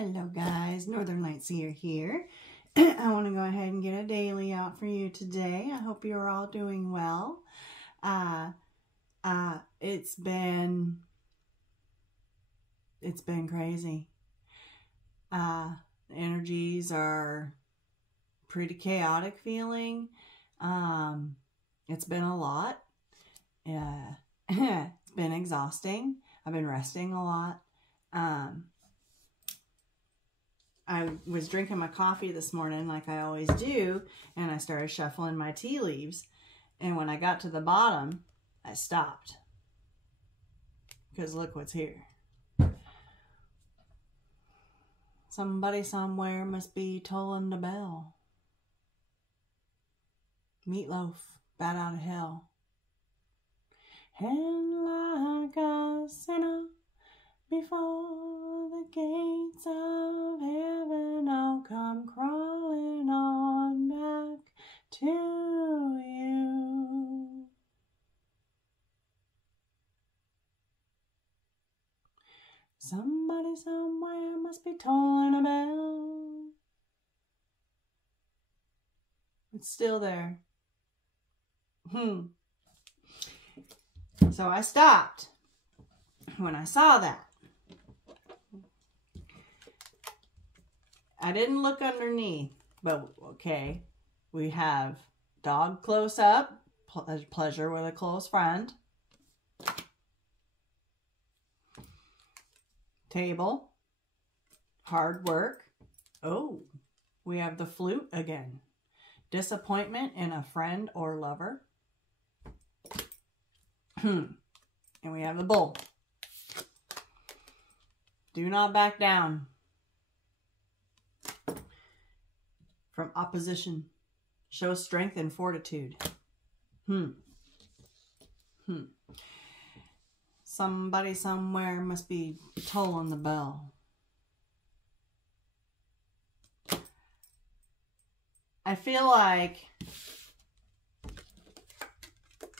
Hello guys, Northern Light Seer here. I want to go ahead and get a daily out for you today. I hope you're all doing well. It's been crazy. Energies are pretty chaotic feeling. It's been a lot. It's been exhausting. I've been resting a lot. I was drinking my coffee this morning like I always do, and I started shuffling my tea leaves. And when I got to the bottom, I stopped. Because look what's here. Somebody somewhere must be tolling the bell. Meatloaf, bat out of hell. And like a sinner before the gates of heaven, I'll come crawling on back to you. Somebody somewhere must be tolling a bell. It's still there. So I stopped when I saw that. I didn't look underneath, but okay. We have dog close up, pleasure with a close friend. Table, hard work. Oh, we have the flute again. Disappointment in a friend or lover. And we have the bull. Do not back down from opposition. Show strength and fortitude. Somebody somewhere must be tolling the bell. I feel like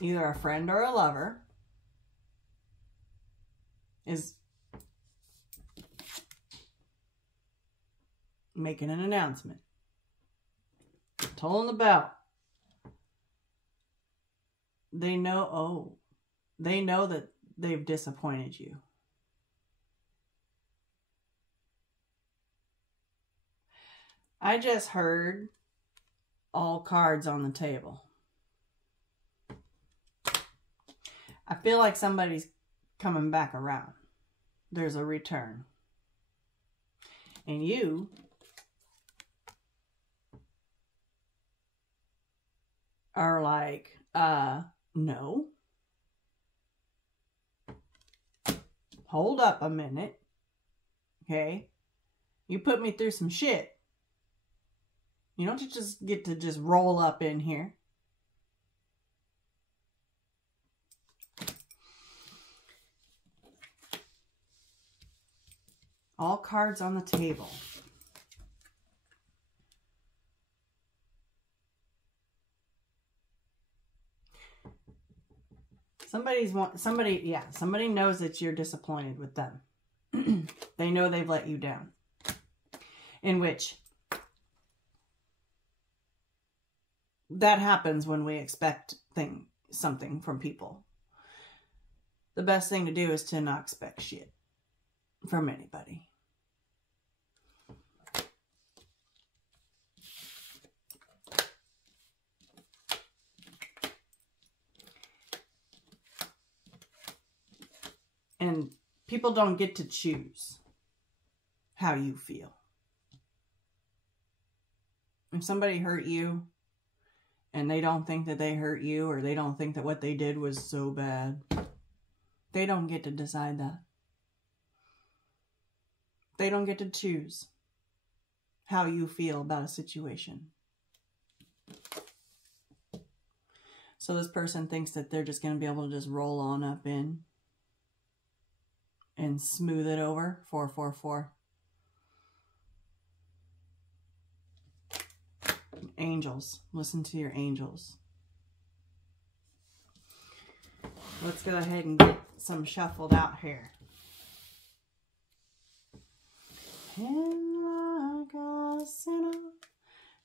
either a friend or a lover is making an announcement. Tolling the bell. They know that they've disappointed you. I just heard all cards on the table. I feel like somebody's coming back around. There's a return. And you are like, no. Hold up a minute. Okay? You put me through some shit. You don't just get to just roll up in here. All cards on the table. Somebody knows that you're disappointed with them. They know they've let you down. In which that happens when we expect something from people. The best thing to do is to not expect shit from anybody. And people don't get to choose how you feel. If somebody hurt you and they don't think that they hurt you, or they don't think that what they did was so bad, they don't get to decide that. They don't get to choose how you feel about a situation. So this person thinks that they're just going to be able to just roll on up in and smooth it over. 444. Angels. Listen to your angels. Let's go ahead and get some shuffled out here. And like a sinner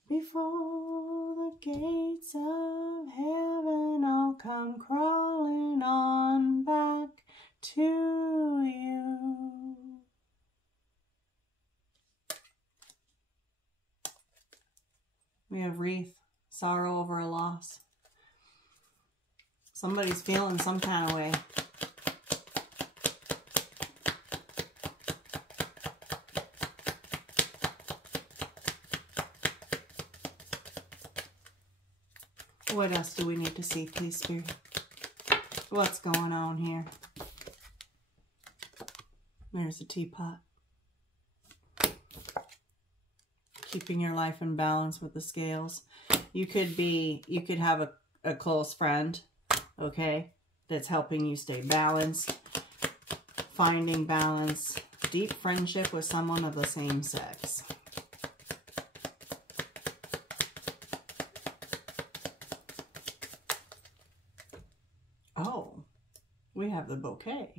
before the gates of heaven, I'll come crawling on back to you. We have wreath, sorrow over a loss. Somebody's feeling some kind of way. What else do we need to see, please, Spirit? What's going on here? There's a teapot. Keeping your life in balance with the scales. You could have a close friend, okay, that's helping you stay balanced, finding balance, deep friendship with someone of the same sex. Oh, we have the bouquet.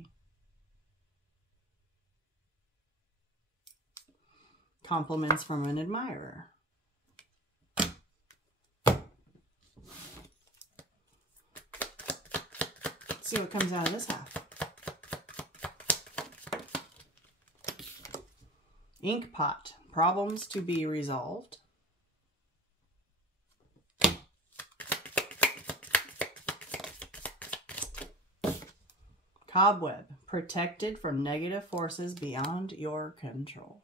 Compliments from an admirer. Let's see what comes out of this half. Ink pot. Problems to be resolved. Cobweb. Protected from negative forces beyond your control.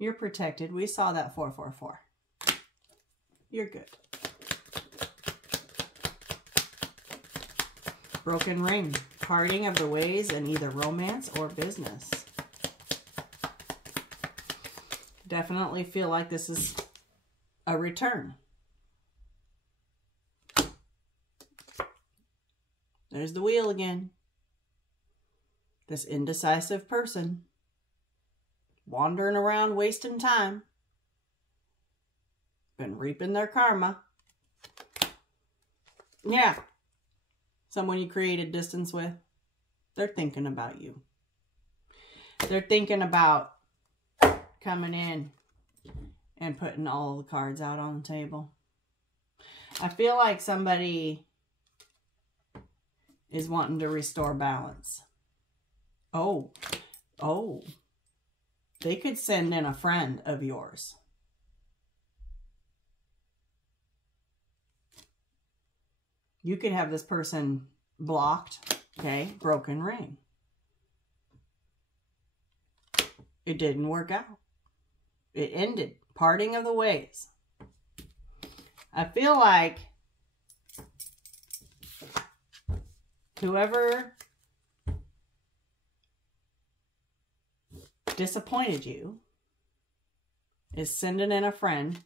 You're protected. We saw that 444. You're good. Broken ring. Parting of the ways in either romance or business. Definitely feel like this is a return. There's the wheel again. This indecisive person. Wandering around wasting time. Been reaping their karma. Yeah. Someone you created distance with. They're thinking about you. They're thinking about coming in and putting all the cards out on the table. I feel like somebody is wanting to restore balance. Oh. They could send in a friend of yours. You could have this person blocked, okay? Broken ring. It didn't work out. It ended. Parting of the ways. I feel like whoever disappointed you is sending in a friend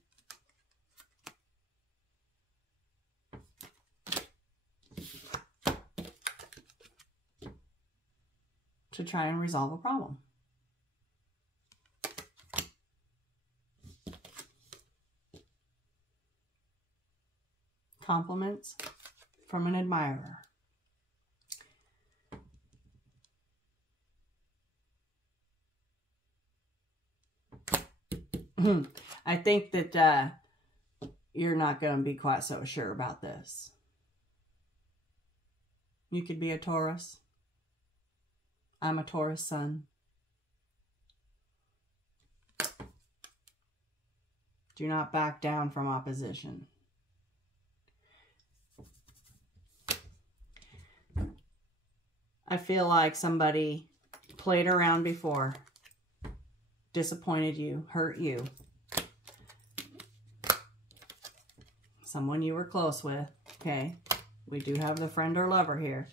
to try and resolve a problem. Compliments from an admirer. I think that you're not going to be quite so sure about this. You could be a Taurus. I'm a Taurus sun. Do not back down from opposition. I feel like somebody played around before. Disappointed you, hurt you. Someone you were close with, okay? We do have the friend or lover here.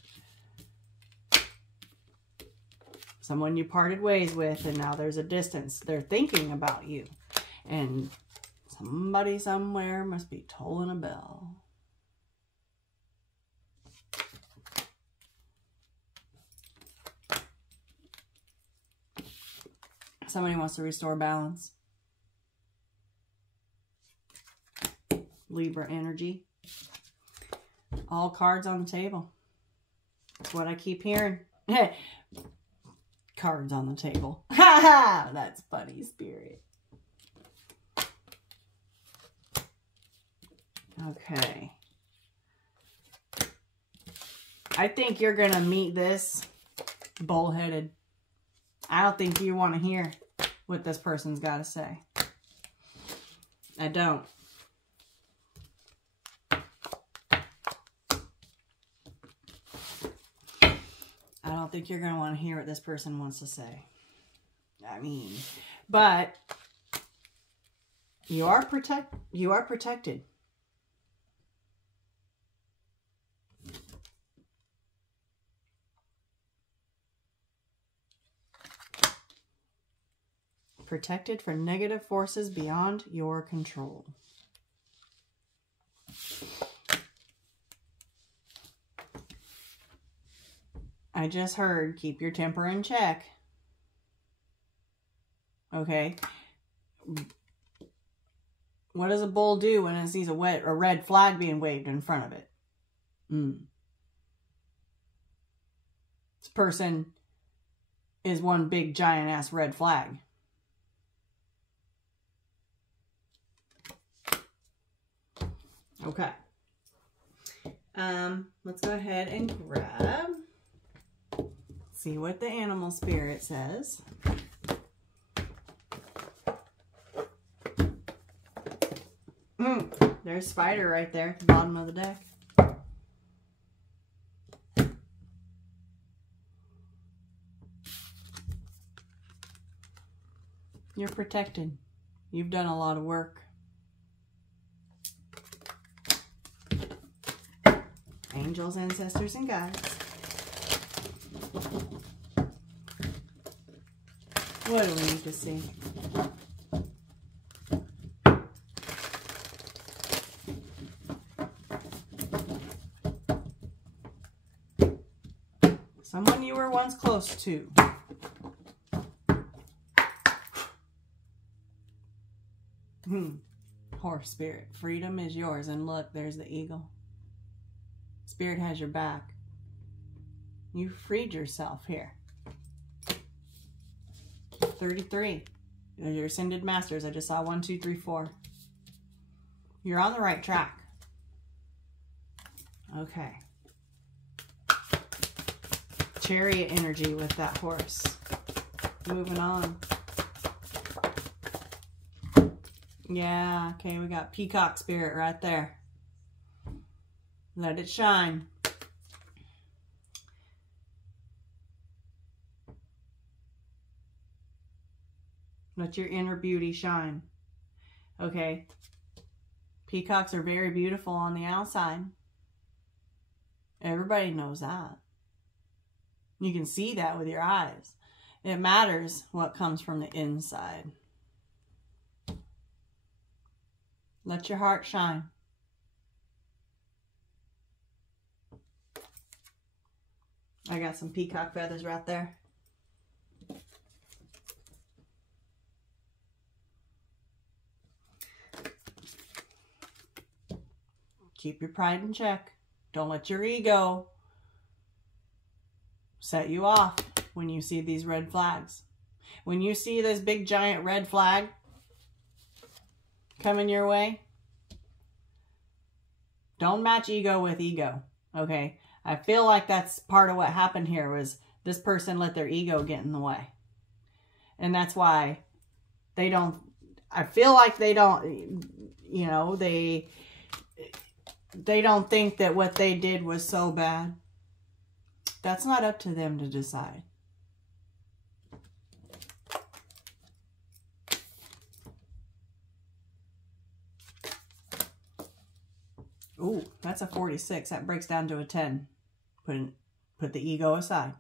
Someone you parted ways with and now there's a distance. They're thinking about you. And somebody somewhere must be tolling a bell. Somebody wants to restore balance. Libra energy. All cards on the table. That's what I keep hearing. Cards on the table. Ha ha! That's funny, Spirit. Okay. I think you're going to meet this bullheaded. I don't think you want to hear what this person's got to say. I don't. I don't think you're going to want to hear what this person wants to say. I mean, but you are protected. Protected from negative forces beyond your control. I just heard, keep your temper in check. Okay. What does a bull do when it sees a red flag being waved in front of it? This person is one big giant ass red flag. Okay. Let's go ahead and grab. See what the animal spirit says. There's Spider right there at the bottom of the deck. You're protected. You've done a lot of work. Angels, ancestors, and guides. What do we need to see? Someone you were once close to. Horse spirit. Freedom is yours. And look, there's the eagle. Spirit has your back. You freed yourself here. 33. Your ascended masters. I just saw 1, 2, 3, 4. You're on the right track. Okay. Chariot energy with that horse. Moving on. Yeah, okay, we got peacock spirit right there. Let it shine. Let your inner beauty shine. Okay. Peacocks are very beautiful on the outside. Everybody knows that. You can see that with your eyes. It matters what comes from the inside. Let your heart shine. I got some peacock feathers right there. Keep your pride in check. Don't let your ego set you off when you see these red flags. When you see this big giant red flag coming your way, don't match ego with ego, okay? I feel like that's part of what happened here was this person let their ego get in the way. And that's why they don't, I feel like they don't, you know, they don't think that what they did was so bad. That's not up to them to decide. Ooh, that's a 46. That breaks down to a 10. Put the ego aside.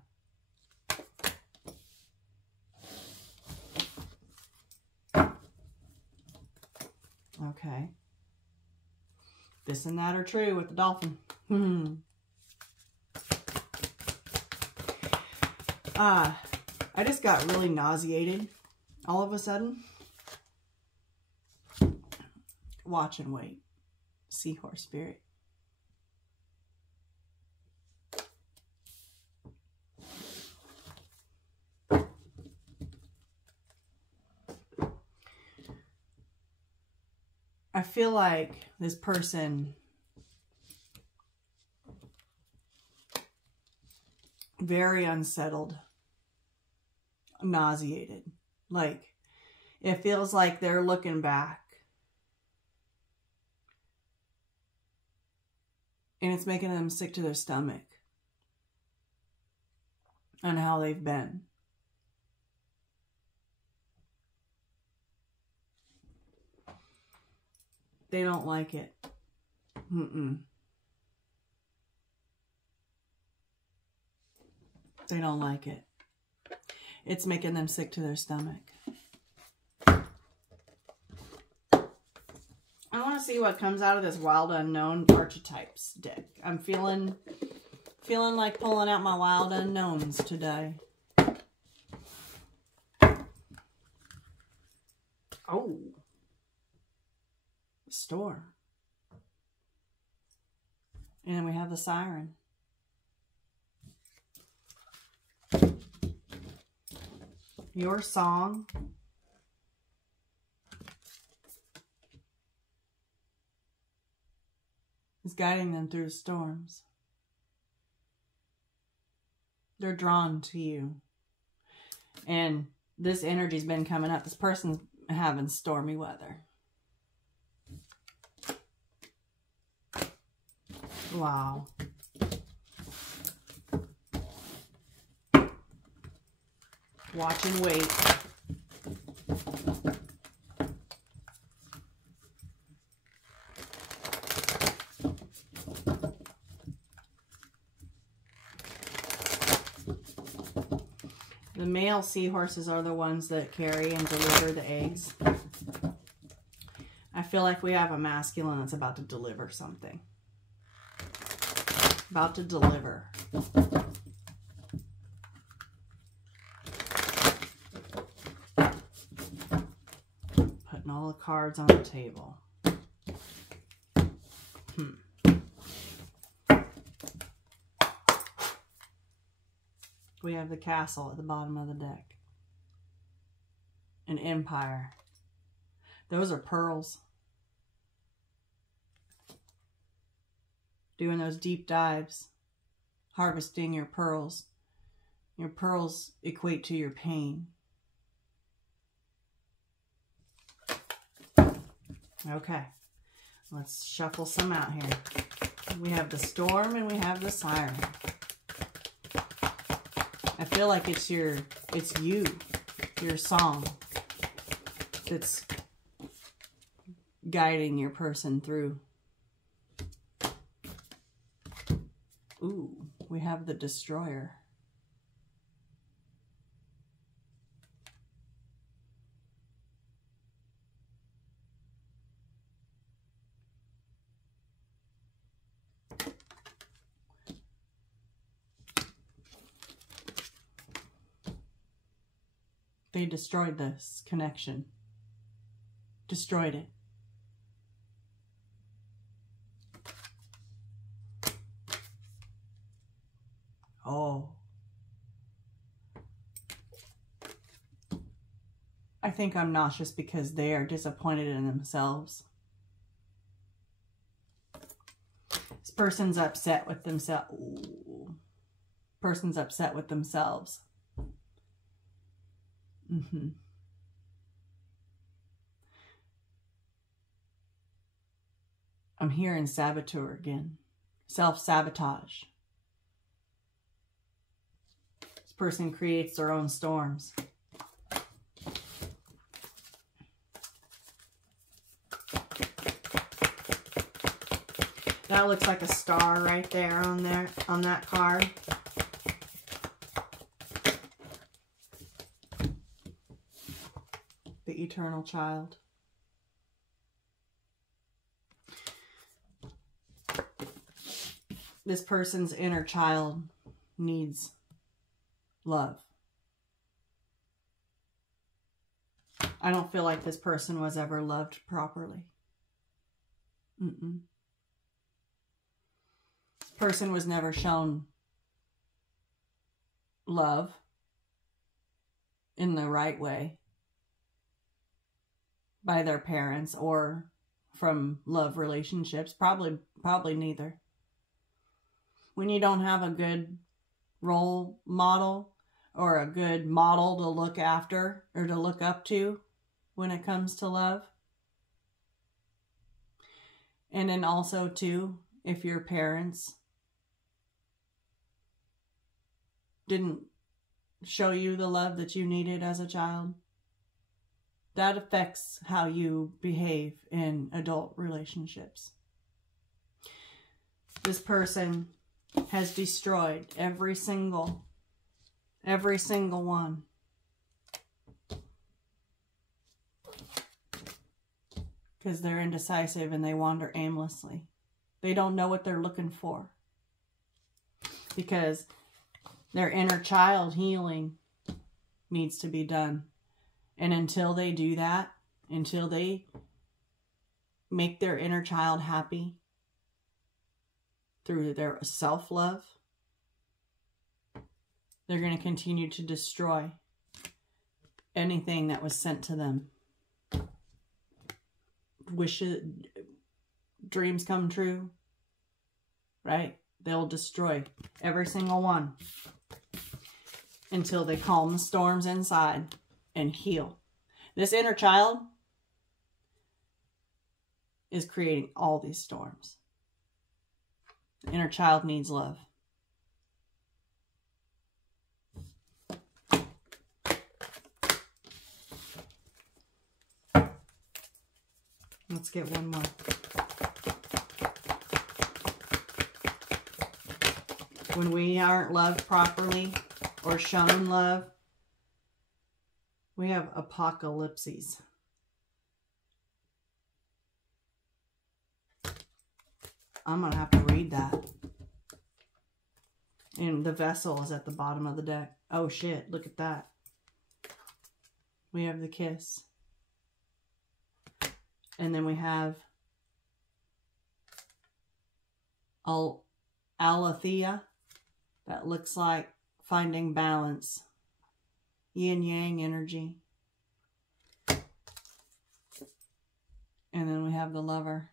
Okay. This and that are true with the dolphin. I just got really nauseated all of a sudden. Watch and wait. Seahorse spirit. I feel like this person very unsettled, nauseated. Like, it feels like they're looking back and it's making them sick to their stomach on how they've been. They don't like it. They don't like it. It's making them sick to their stomach. I want to see what comes out of this Wild Unknown Archetypes deck. I'm feeling like pulling out my Wild Unknowns today. Oh. Storm. And then we have the Siren. Your song is guiding them through storms. They're drawn to you. And this energy's been coming up. This person's having stormy weather. Wow. Watch and wait. The male seahorses are the ones that carry and deliver the eggs. I feel like we have a masculine that's about to deliver something. About to deliver. Putting all the cards on the table. We have the Castle at the bottom of the deck. An Empire. Those are pearls. Doing those deep dives. Harvesting your pearls. Your pearls equate to your pain. Okay. Let's shuffle some out here. We have the Storm and we have the Siren. I feel like it's you, your song, that's guiding your person through. Ooh, we have the Destroyer. They destroyed this connection. Destroyed it. Oh. I think I'm nauseous because they are disappointed in themselves. This person's upset with themselves. Person's upset with themselves. I'm hearing saboteur again. Self-sabotage. This person creates their own storms. That looks like a star right there on that card. The eternal child. This person's inner child needs love. I don't feel like this person was ever loved properly. This person was never shown love in the right way by their parents or from love relationships. Probably neither. When you don't have a good role model or a good model to look after or to look up to when it comes to love. And then also too, if your parents didn't show you the love that you needed as a child, that affects how you behave in adult relationships. This person has destroyed every single one. Because they're indecisive and they wander aimlessly. They don't know what they're looking for. Because their inner child healing needs to be done. And until they do that, until they make their inner child happy through their self-love, they're going to continue to destroy anything that was sent to them. Wishes, dreams come true, right? They'll destroy every single one until they calm the storms inside and heal. This inner child is creating all these storms. The inner child needs love. Let's get one more. When we aren't loved properly or shown love, we have apocalypses. I'm going to have to read that. And the vessel is at the bottom of the deck. Oh shit, look at that. We have the kiss. And then we have Aletheia. That looks like finding balance. Yin-yang energy. And then we have the Lover.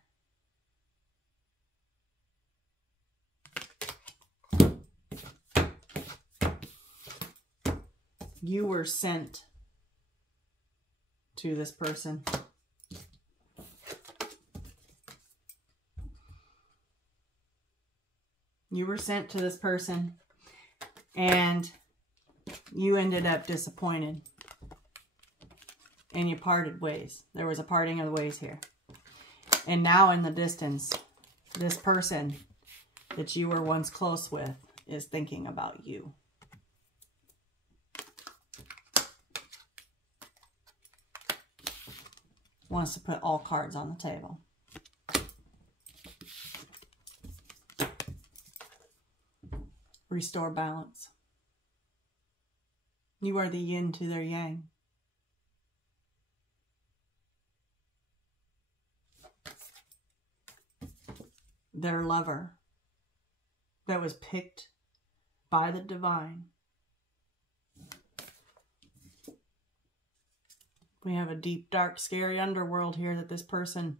You were sent to this person. You were sent to this person and you ended up disappointed and you parted ways. There was a parting of the ways here. And now in the distance, this person that you were once close with is thinking about you. Wants to put all cards on the table. Restore balance. You are the yin to their yang. Their lover that was picked by the divine. We have a deep, dark, scary underworld here that this person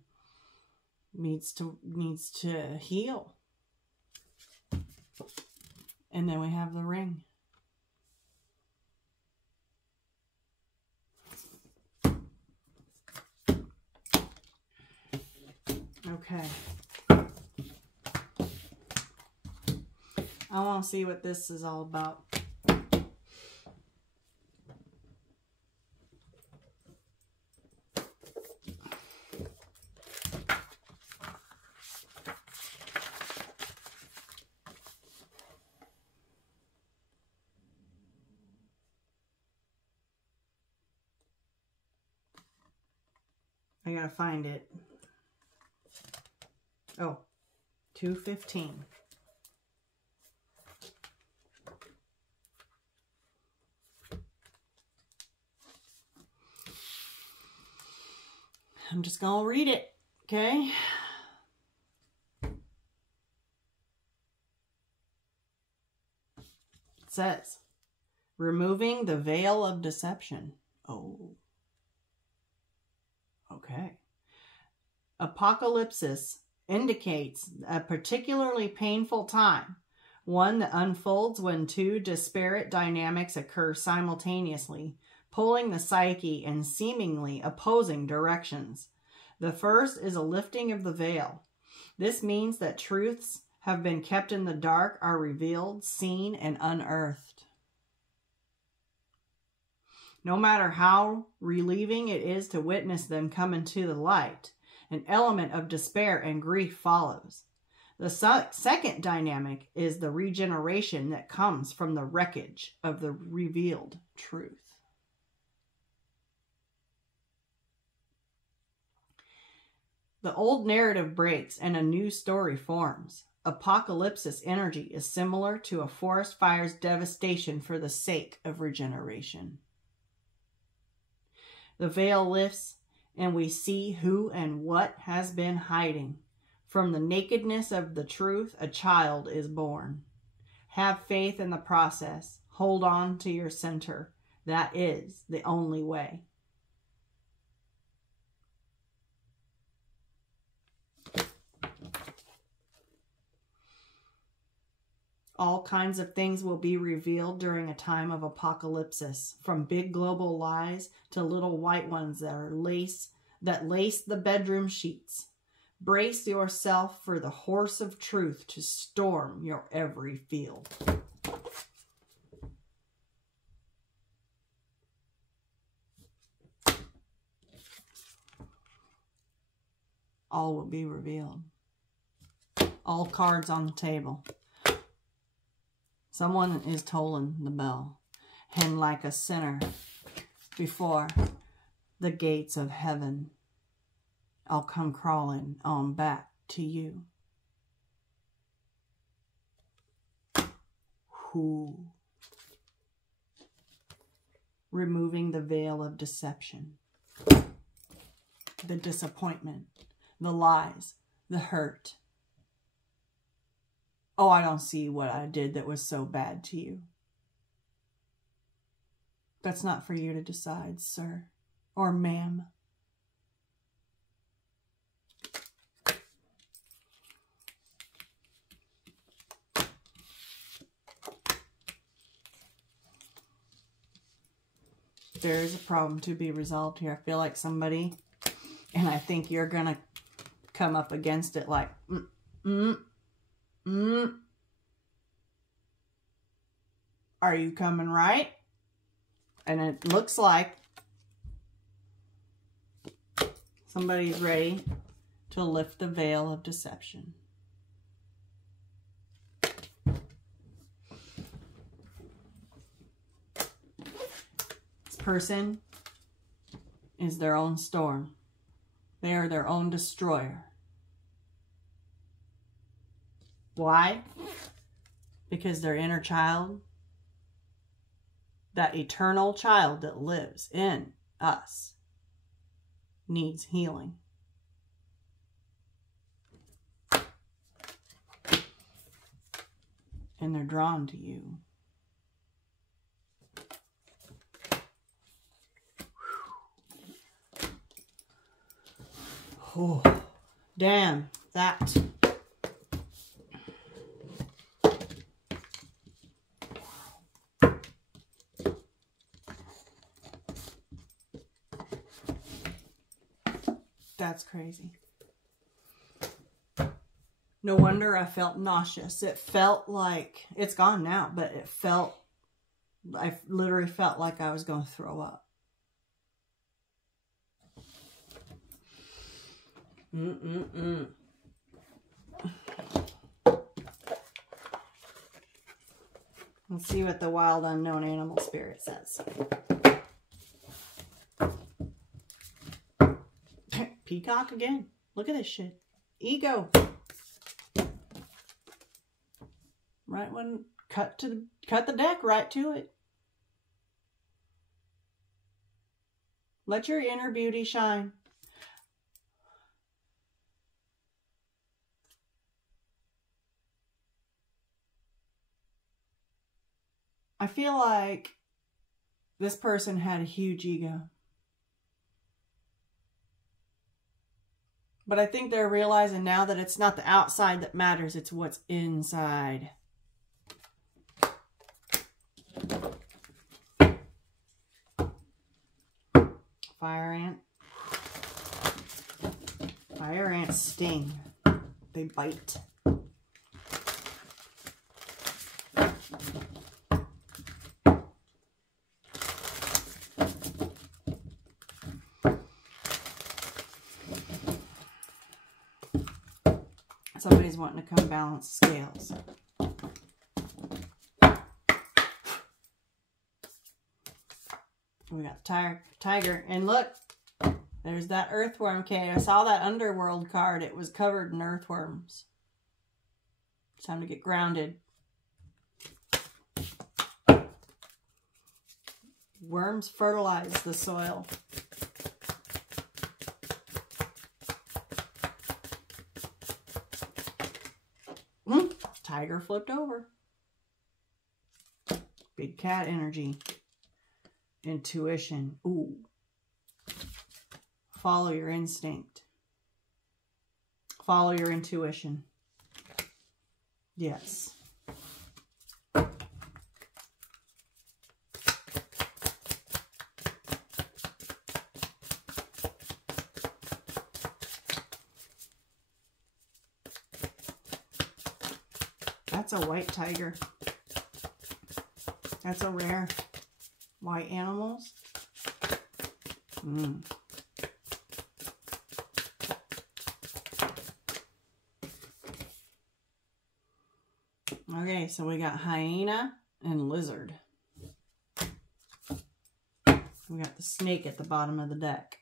needs to heal. And then we have the ring. Okay. I want to see what this is all about. I gotta find it. Oh, 215. I'm just gonna read it, okay? It says, removing the veil of deception. Oh. Okay. Apocalypse indicates a particularly painful time, one that unfolds when two disparate dynamics occur simultaneously, pulling the psyche in seemingly opposing directions. The first is a lifting of the veil. This means that truths have been kept in the dark are revealed, seen, and unearthed. No matter how relieving it is to witness them come into the light, an element of despair and grief follows. The second dynamic is the regeneration that comes from the wreckage of the revealed truth. The old narrative breaks and a new story forms. Apocalypse energy is similar to a forest fire's devastation for the sake of regeneration. The veil lifts and we see who and what has been hiding. From the nakedness of the truth, a child is born. Have faith in the process. Hold on to your center. That is the only way. All kinds of things will be revealed during a time of apocalypse, from big global lies to little white ones that lace the bedroom sheets. Brace yourself for the horse of truth to storm your every field. All will be revealed. All cards on the table. Someone is tolling the bell, and like a sinner before the gates of heaven, I'll come crawling on back to you. Who? Removing the veil of deception, the disappointment, the lies, the hurt. Oh, I don't see what I did that was so bad to you. That's not for you to decide, sir or ma'am. There is a problem to be resolved here. I feel like somebody, and I think you're going to come up against it like, Are you coming right? And it looks like somebody's ready to lift the veil of deception. This person is their own storm. They are their own destroyer. Why? Because their inner child, that eternal child that lives in us, needs healing. And they're drawn to you. Oh, damn, that. That's crazy. No wonder I felt nauseous. It felt like, it's gone now, but it felt, I literally felt like I was going to throw up. Let's see what the wild unknown animal spirit says. Peacock again. Look at this shit. Ego. Right when cut the deck right to it. Let your inner beauty shine. I feel like this person had a huge ego. But I think they're realizing now that it's not the outside that matters, it's what's inside. Fire ant. Fire ants sting. They bite. Somebody's wanting to come balance scales. We got tiger. And look, there's that earthworm. Okay, I saw that underworld card. It was covered in earthworms. It's time to get grounded. Worms fertilize the soil. Tiger flipped over. Big cat energy. Intuition. Ooh. Follow your instinct. Follow your intuition. Yes. That's a white tiger. That's a rare. White animals. Okay, so we got hyena and lizard. We got the snake at the bottom of the deck.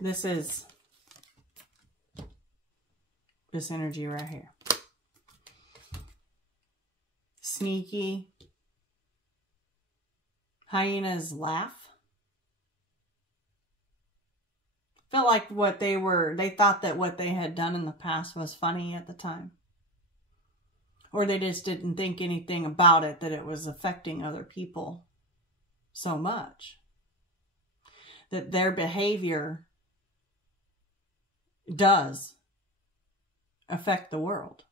This is this energy right here. Sneaky. Hyenas laugh. Felt like what they thought that what they had done in the past was funny at the time. Or they just didn't think anything about it, that it was affecting other people so much. That their behavior does affect the world.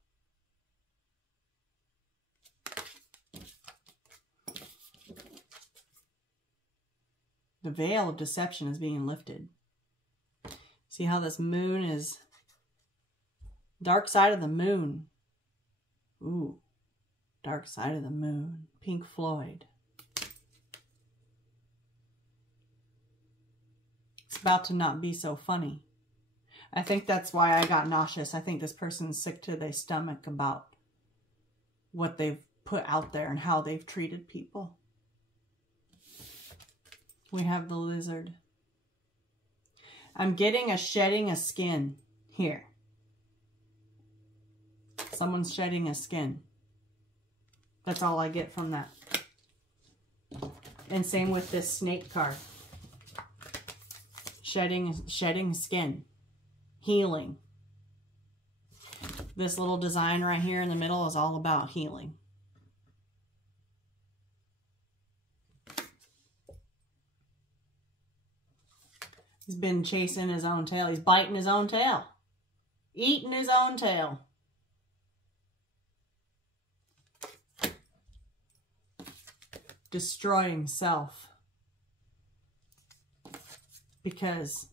The veil of deception is being lifted. See how this moon is dark side of the moon. Ooh, dark side of the moon. Pink Floyd. It's about to not be so funny. I think that's why I got nauseous. I think this person's sick to their stomach about what they've put out there and how they've treated people. We have the lizard. I'm getting a shedding a skin here. Someone's shedding a skin. That's all I get from that. And same with this snake card. Shedding skin. Healing. This little design right here in the middle is all about healing. He's been chasing his own tail. He's biting his own tail. Eating his own tail. Destroying self. Because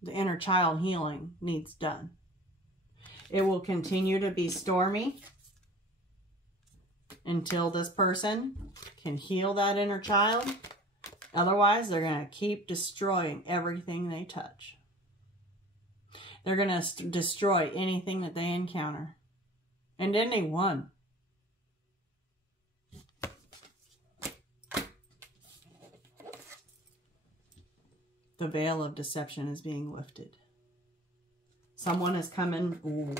the inner child healing needs done. It will continue to be stormy until this person can heal that inner child. Otherwise, they're going to keep destroying everything they touch. They're going to destroy anything that they encounter. And anyone. The veil of deception is being lifted. Someone is coming. Ooh.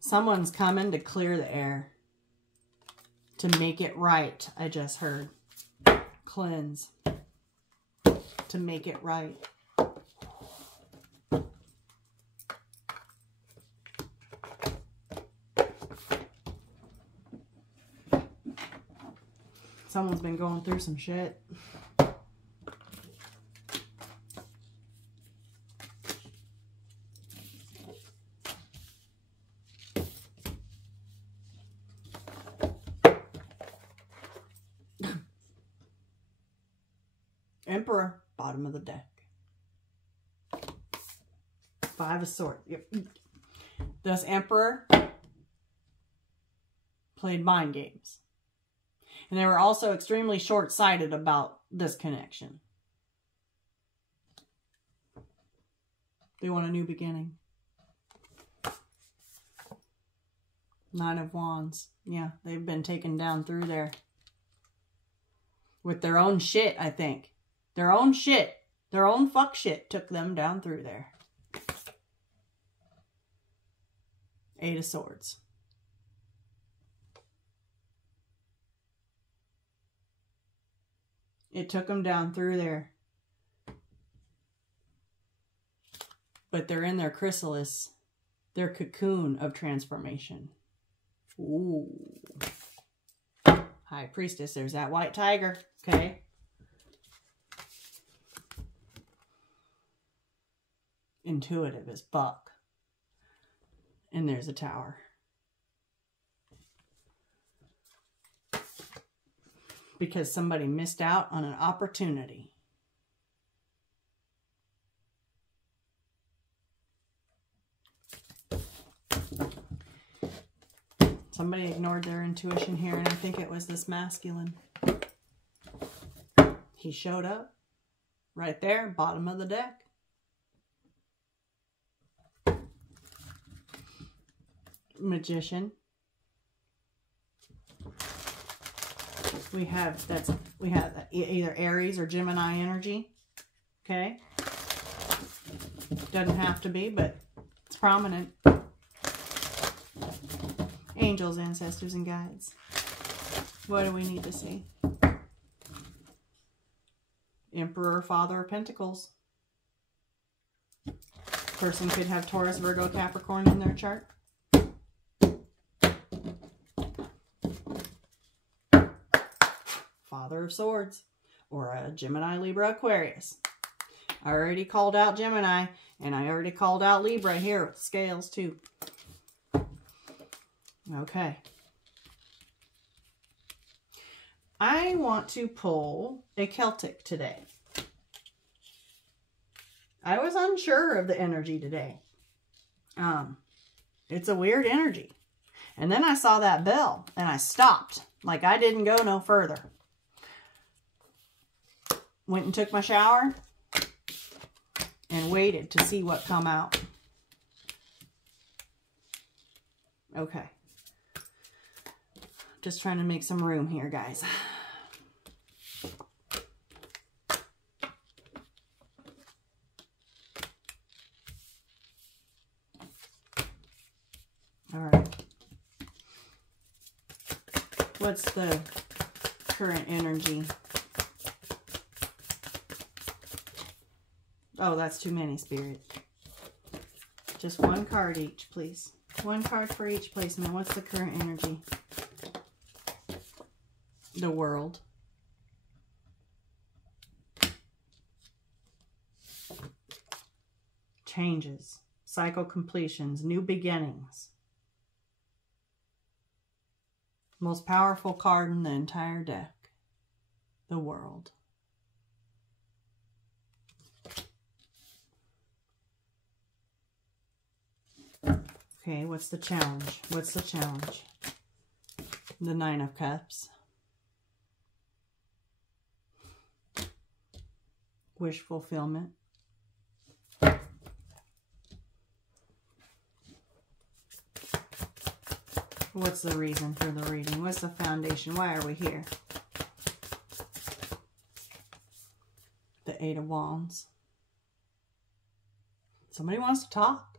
Someone's coming to clear the air. To make it right, I just heard. Cleanse. To make it right. Someone's been going through some shit. Emperor, bottom of the deck. 5 of Swords. Yep. This Emperor played mind games. And they were also extremely short-sighted about this connection. They want a new beginning. 9 of Wands. Yeah, they've been taken down through there. With their own shit, I think. Their own shit. Their own fuck shit took them down through there. 8 of Swords. It took them down through there. But they're in their chrysalis. Their cocoon of transformation. Ooh. High Priestess. There's that white tiger. Okay. Intuitive as fuck. And there's a Tower. Because somebody missed out on an opportunity. Somebody ignored their intuition here, and I think it was this masculine. He showed up right there, bottom of the deck. Magician. We have either Aries or Gemini energy. Okay. Doesn't have to be, but it's prominent. Angels, ancestors, and guides. What do we need to see? Emperor, Father of Pentacles. Person could have Taurus, Virgo, Capricorn in their chart. Father of Swords, or a Gemini, Libra, Aquarius. I already called out Gemini, and I already called out Libra here with scales too. Okay. I want to pull a Celtic today. I was unsure of the energy today. It's a weird energy. And then I saw that bell, and I stopped. Like I didn't go no further. Went and took my shower and waited to see what come out. Okay. Just trying to make some room here, guys. All right. What's the current energy? Oh, that's too many, Spirit. Just one card each, please. One card for each placement. What's the current energy? The World. Changes. Cycle completions. New beginnings. Most powerful card in the entire deck. The World. Okay, what's the challenge? What's the challenge? The 9 of Cups. Wish fulfillment. What's the reason for the reading? What's the foundation? Why are we here? The 8 of Wands. Somebody wants to talk.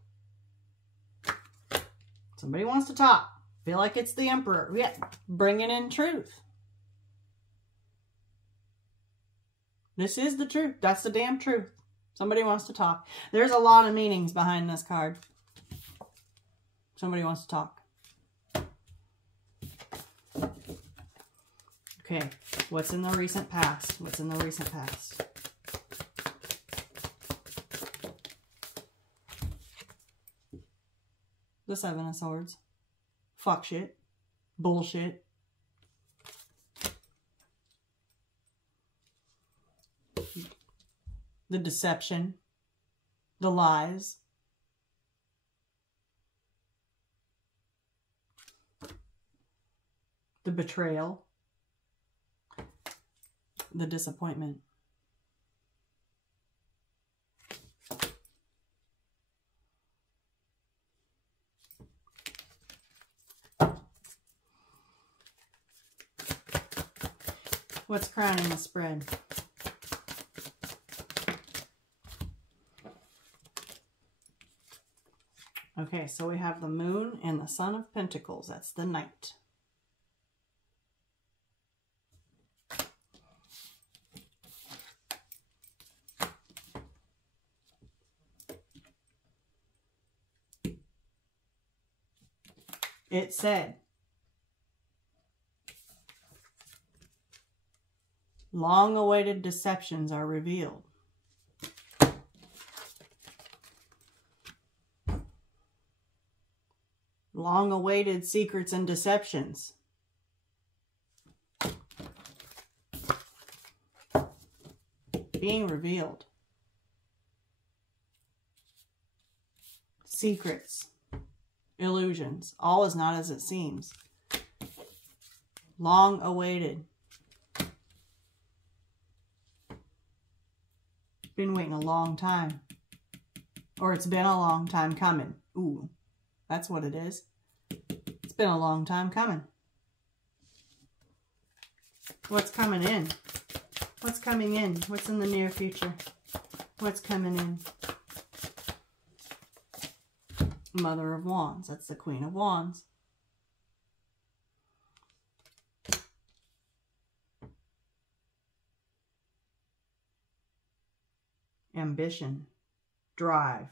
Somebody wants to talk. Feel like it's the Emperor. Yeah, bringing in truth. This is the truth. That's the damn truth. Somebody wants to talk. There's a lot of meanings behind this card. Somebody wants to talk. Okay, what's in the recent past? What's in the recent past? The Seven of Swords. Fuck shit. Bullshit. The deception. The lies. The betrayal. The disappointment. What's crowning the spread? Okay, so we have the Moon and the Son of Pentacles. That's the Knight. It said, long-awaited deceptions are revealed. Long-awaited secrets and deceptions. Being revealed. Secrets. Illusions. All is not as it seems. Long-awaited. Been waiting a long time. Or it's been a long time coming. Ooh, that's what it is. It's been a long time coming. What's coming in? What's coming in? What's in the near future? What's coming in? Mother of Wands. That's the Queen of Wands. Ambition. Drive.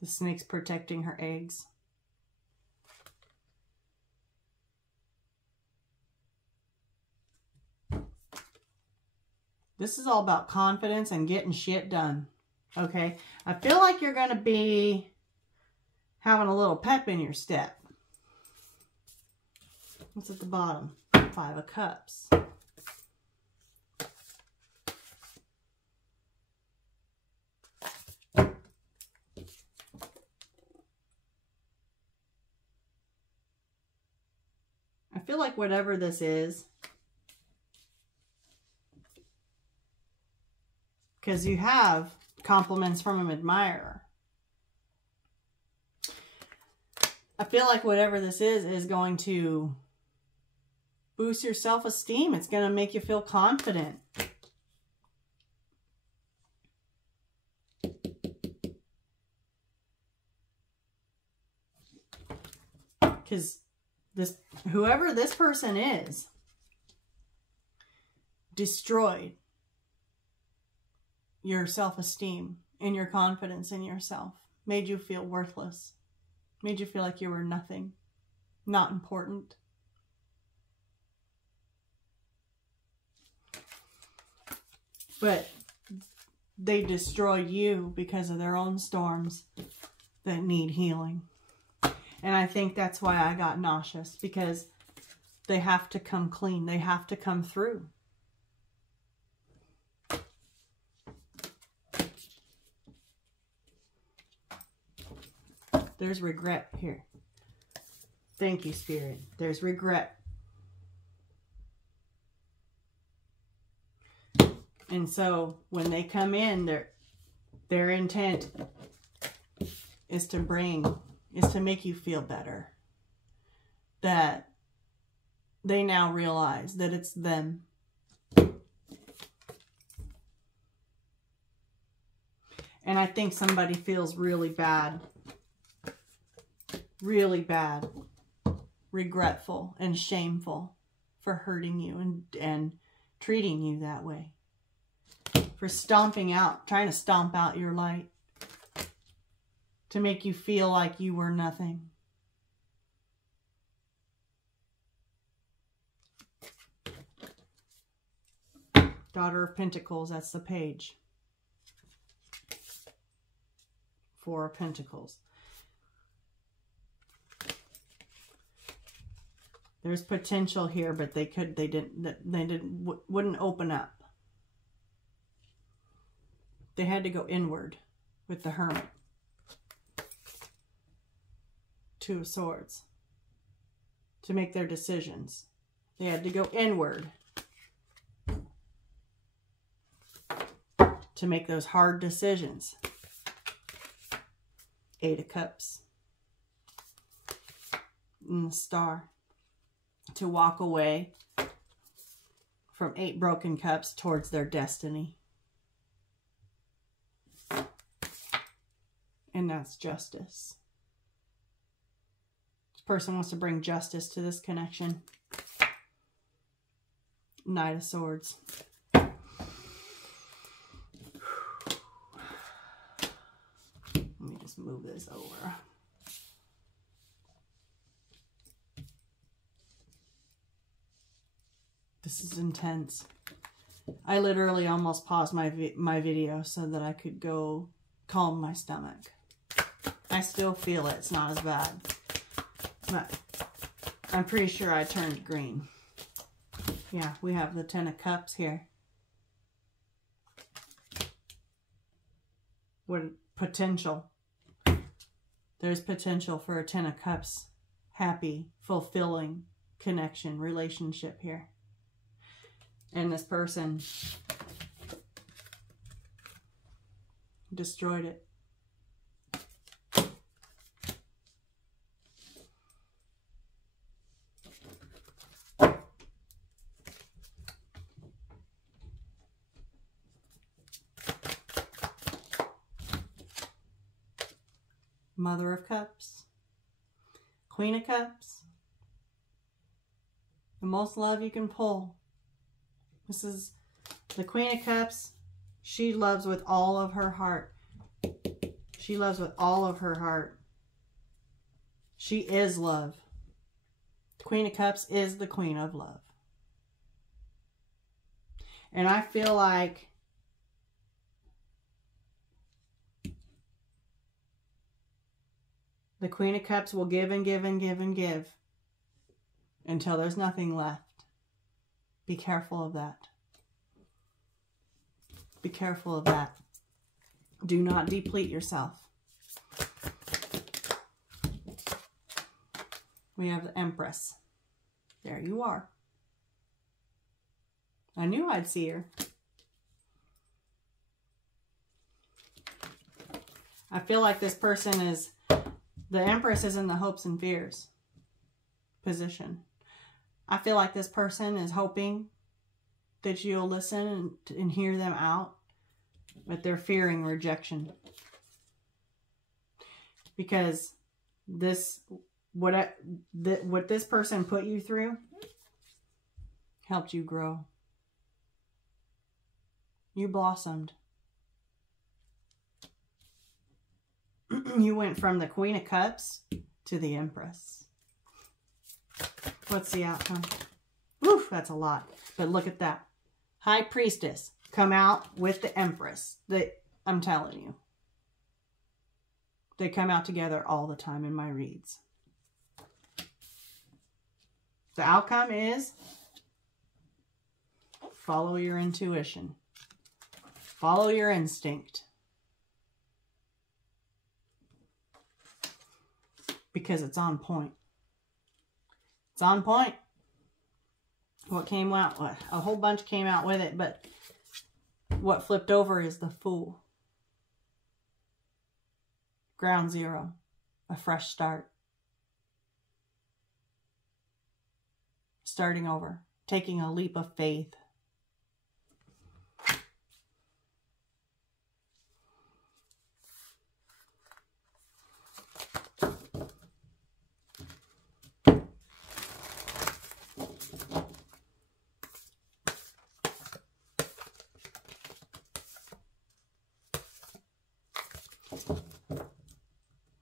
The snake's protecting her eggs. This is all about confidence and getting shit done. Okay? I feel like you're going to be having a little pep in your step. What's at the bottom? Five of Cups. I feel like whatever this is, because you have compliments from an admirer. I feel like whatever this is going to boost your self-esteem. It's going to make you feel confident. Because whoever this person is, destroyed your self-esteem and your confidence in yourself. Made you feel worthless. Made you feel like you were nothing. Not important. But they destroy you because of their own storms that need healing. And I think that's why I got nauseous, because they have to come clean. They have to come through. There's regret here. Thank you, Spirit. There's regret. And so when they come in, their intent is to make you feel better. That they now realize that it's them. And I think somebody feels really bad, regretful and shameful for hurting you and treating you that way. For stomping out, trying to stomp out your light. to make you feel like you were nothing. Daughter of Pentacles, that's the page. Four of Pentacles. There's potential here, but they wouldn't open up. They had to go inward with the Hermit. Two of Swords. To make their decisions. They had to go inward. To make those hard decisions. Eight of Cups. And the Star. To walk away from 8 broken cups towards their destiny. And that's justice. This person wants to bring justice to this connection. Knight of Swords. Let me just move this over. This is intense. I literally almost paused my video so that I could go calm my stomach. I still feel it. It's not as bad. But I'm pretty sure I turned green. Yeah, we have the 10 of Cups here. What potential. There's potential for a 10 of Cups. Happy, fulfilling connection, relationship here. And this person destroyed it. Mother of Cups. Queen of Cups. The most love you can pull. This is the Queen of Cups. She loves with all of her heart. She loves with all of her heart. She is love. The Queen of Cups is the Queen of Love. And I feel like the Queen of Cups will give and give and give and give until there's nothing left. Be careful of that. Be careful of that. Do not deplete yourself. We have the Empress. There you are. I knew I'd see her. I feel like this person is, the Empress is in the hopes and fears position. I feel like this person is hoping that you'll listen and hear them out, but they're fearing rejection. Because this, what this person put you through helped you grow. You blossomed. You went from the Queen of Cups to the Empress. What's the outcome? Woof, that's a lot. But look at that. High Priestess come out with the Empress. I'm telling you. They come out together all the time in my reads. The outcome is follow your intuition. Follow your instinct. Because it's on point. It's on point. What came out, a whole bunch came out with it, but what flipped over is the Fool. Ground zero. A fresh start. Starting over. Taking a leap of faith.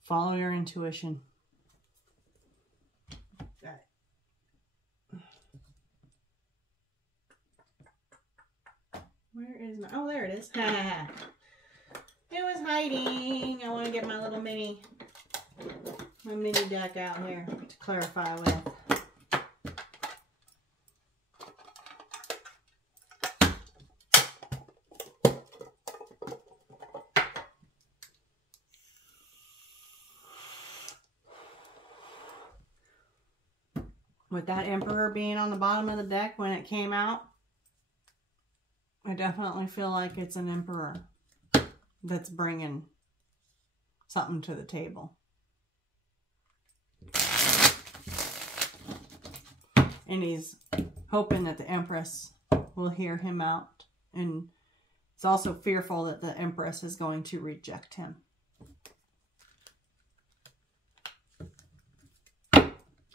Follow your intuition. Where is my... Oh, there it is. It was hiding. I want to get my little mini deck out here to clarify with. With that Emperor being on the bottom of the deck when it came out, I definitely feel like it's an Emperor that's bringing something to the table. And he's hoping that the Empress will hear him out. And he's also fearful that the Empress is going to reject him.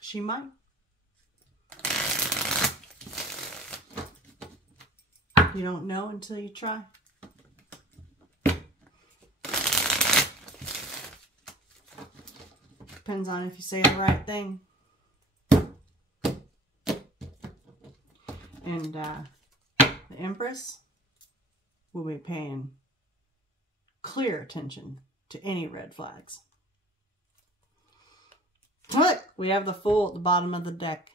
She might. You don't know until you try. Depends on if you say the right thing. And the Empress will be paying clear attention to any red flags. Look, we have the Fool at the bottom of the deck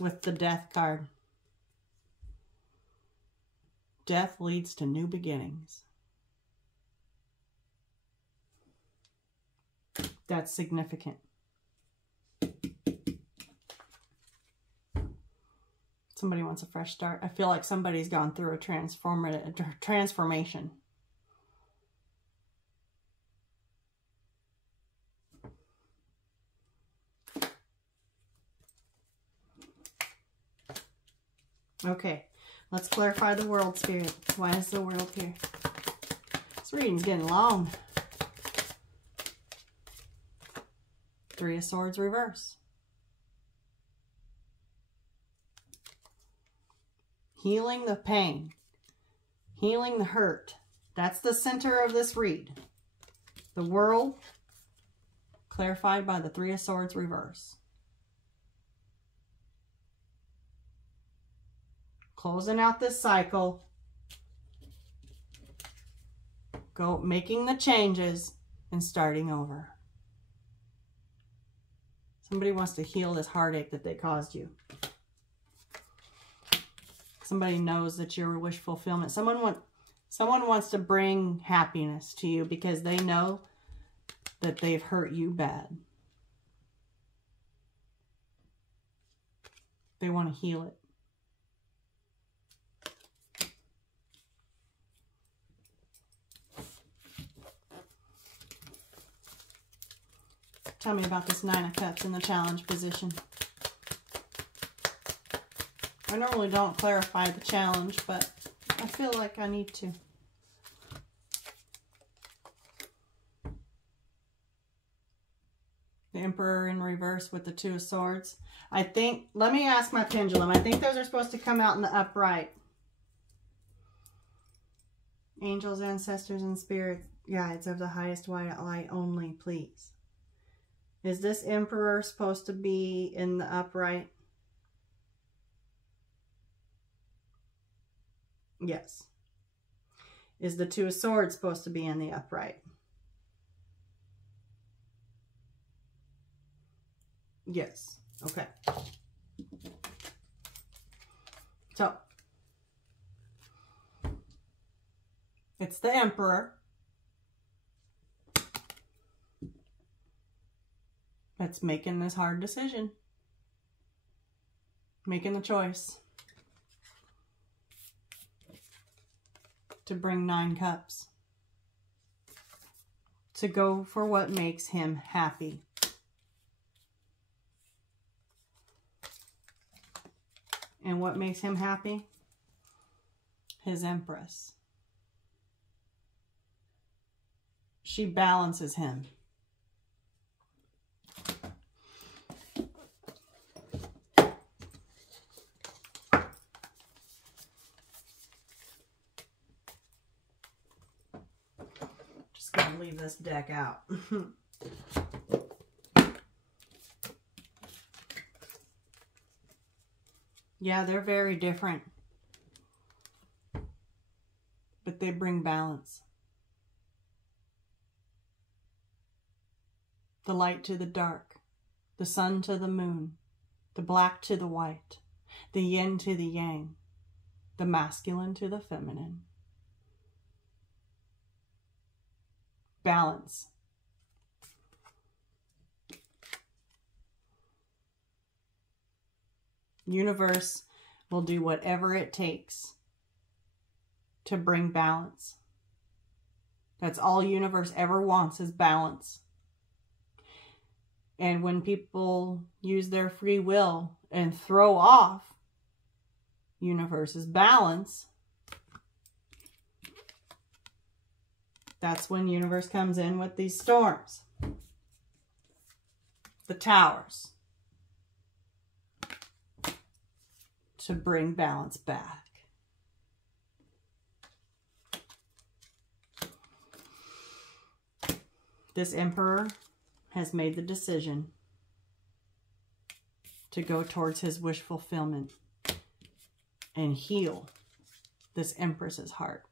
with the Death card. Death leads to new beginnings. That's significant. Somebody wants a fresh start. I feel like somebody's gone through a transformation. Okay. Let's clarify the world, Spirit. Why is the world here? This reading's getting long. Three of Swords reverse. Healing the pain. Healing the hurt. That's the center of this read. The world clarified by the Three of Swords reverse. Closing out this cycle. Making the changes and starting over. Somebody wants to heal this heartache that they caused you. Somebody knows that you're a wish fulfillment. Someone wants to bring happiness to you because they know that they've hurt you bad. They want to heal it. Tell me about this Nine of Cups in the challenge position. I normally don't clarify the challenge, but I feel like I need to. The Emperor in reverse with the Two of Swords. I think, let me ask my pendulum. I think those are supposed to come out in the upright. Angels, ancestors, and spirit guides of the highest white light only, please. Is this Emperor supposed to be in the upright? Yes. Is the Two of Swords supposed to be in the upright? Yes. Okay. So, it's the Emperor that's making this hard decision. Making the choice to bring 9 cups. To go for what makes him happy. And what makes him happy? His Empress. She balances him. just going to leave this deck out. Yeah, they're very different. But they bring balance. The light to the dark. The sun to the moon. The black to the white. The yin to the yang. The masculine to the feminine. Balance. Universe will do whatever it takes to bring balance. That's all universe ever wants, is balance. And when people use their free will and throw off universe's balance, that's when universe comes in with these storms. The towers. To bring balance back. This Emperor has made the decision to go towards his wish fulfillment and heal this Empress's heart.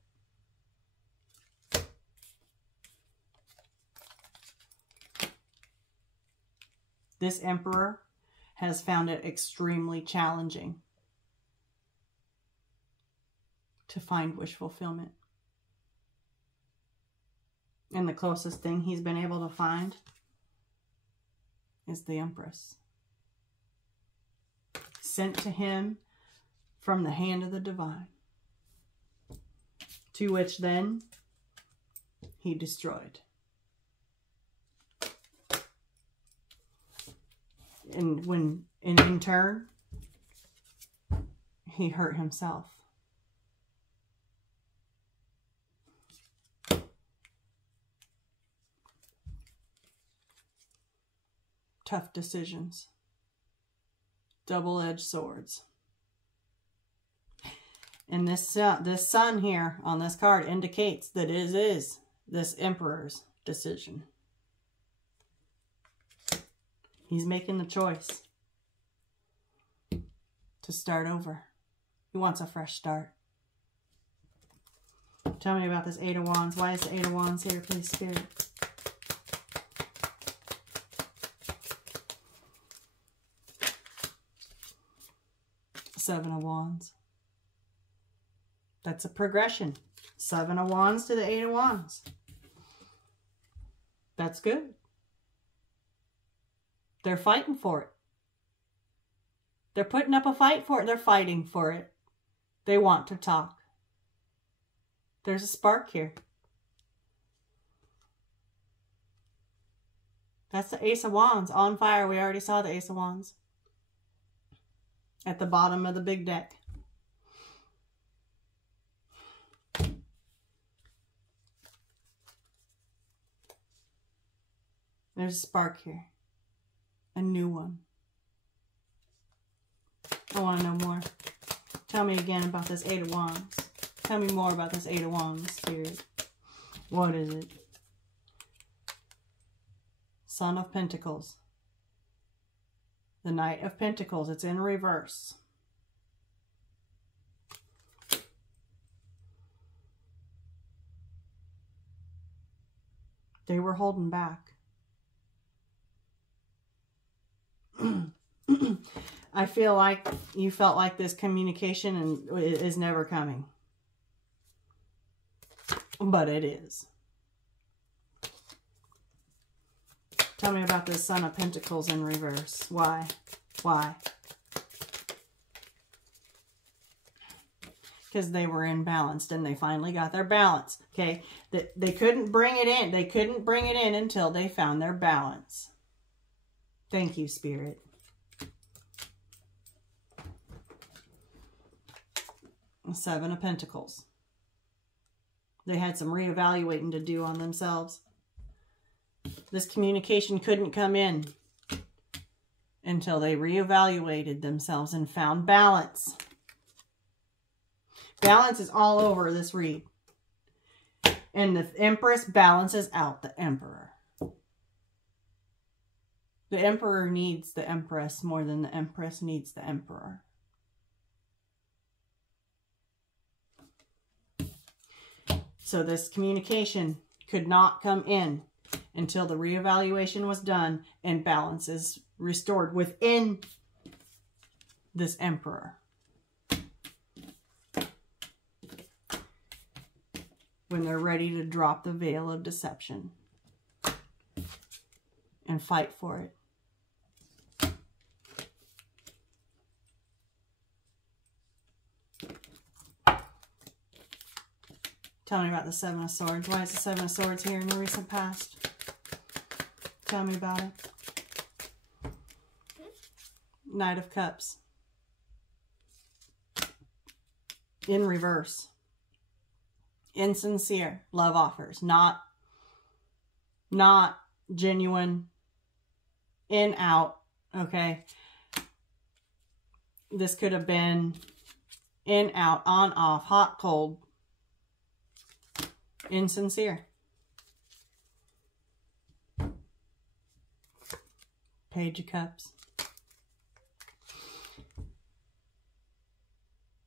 This Emperor has found it extremely challenging to find wish fulfillment. And the closest thing he's been able to find is the Empress. Sent to him from the hand of the divine. To which then he destroyed. And in turn, he hurt himself. Tough decisions. Double-edged swords. And this sun here on this card indicates that it is this Emperor's decision. He's making the choice to start over. He wants a fresh start. Tell me about this Eight of Wands. Why is the Eight of Wands here, please, Spirit? Seven of Wands. That's a progression. Seven of Wands to the Eight of Wands. That's good. They're fighting for it. They're putting up a fight for it. They're fighting for it. They want to talk. There's a spark here. That's the Ace of Wands on fire. We already saw the Ace of Wands at the bottom of the big deck. There's a spark here. A new one. I want to know more. Tell me again about this Eight of Wands. Tell me more about this Eight of Wands, Spirit. What is it? Son of Pentacles. The Knight of Pentacles. It's in reverse. They were holding back. I feel like you felt like this communication is never coming. But it is. Tell me about this Son of Pentacles in reverse. Why? Why? Because they were imbalanced and they finally got their balance. Okay? They couldn't bring it in. They couldn't bring it in until they found their balance. Thank you, Spirit. Seven of Pentacles. They had some reevaluating to do on themselves. This communication couldn't come in until they reevaluated themselves and found balance. Balance is all over this read. And the Empress balances out the Emperor. The Emperor needs the Empress more than the Empress needs the Emperor. So this communication could not come in until the reevaluation was done and balance is restored within this Emperor. When they're ready to drop the veil of deception and fight for it. Tell me about the Seven of Swords. Why is the Seven of Swords here in the recent past? Tell me about it. Knight of Cups. In reverse. Insincere love offers. Not genuine. In, out. Okay. This could have been in, out, on, off, hot, cold. Insincere. Page of Cups.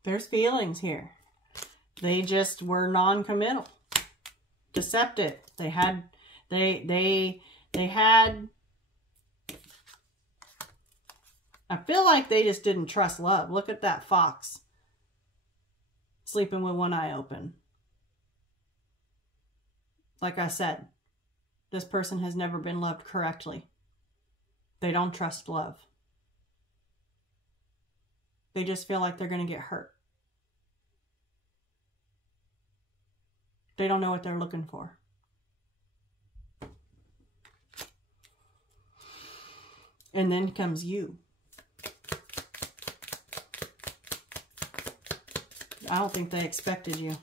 There's feelings here. They just were non-committal. Deceptive. They had I feel like they just didn't trust love. Look at that fox. Sleeping with one eye open. Like I said, this person has never been loved correctly. They don't trust love. They just feel like they're going to get hurt. They don't know what they're looking for. And then comes you. I don't think they expected you.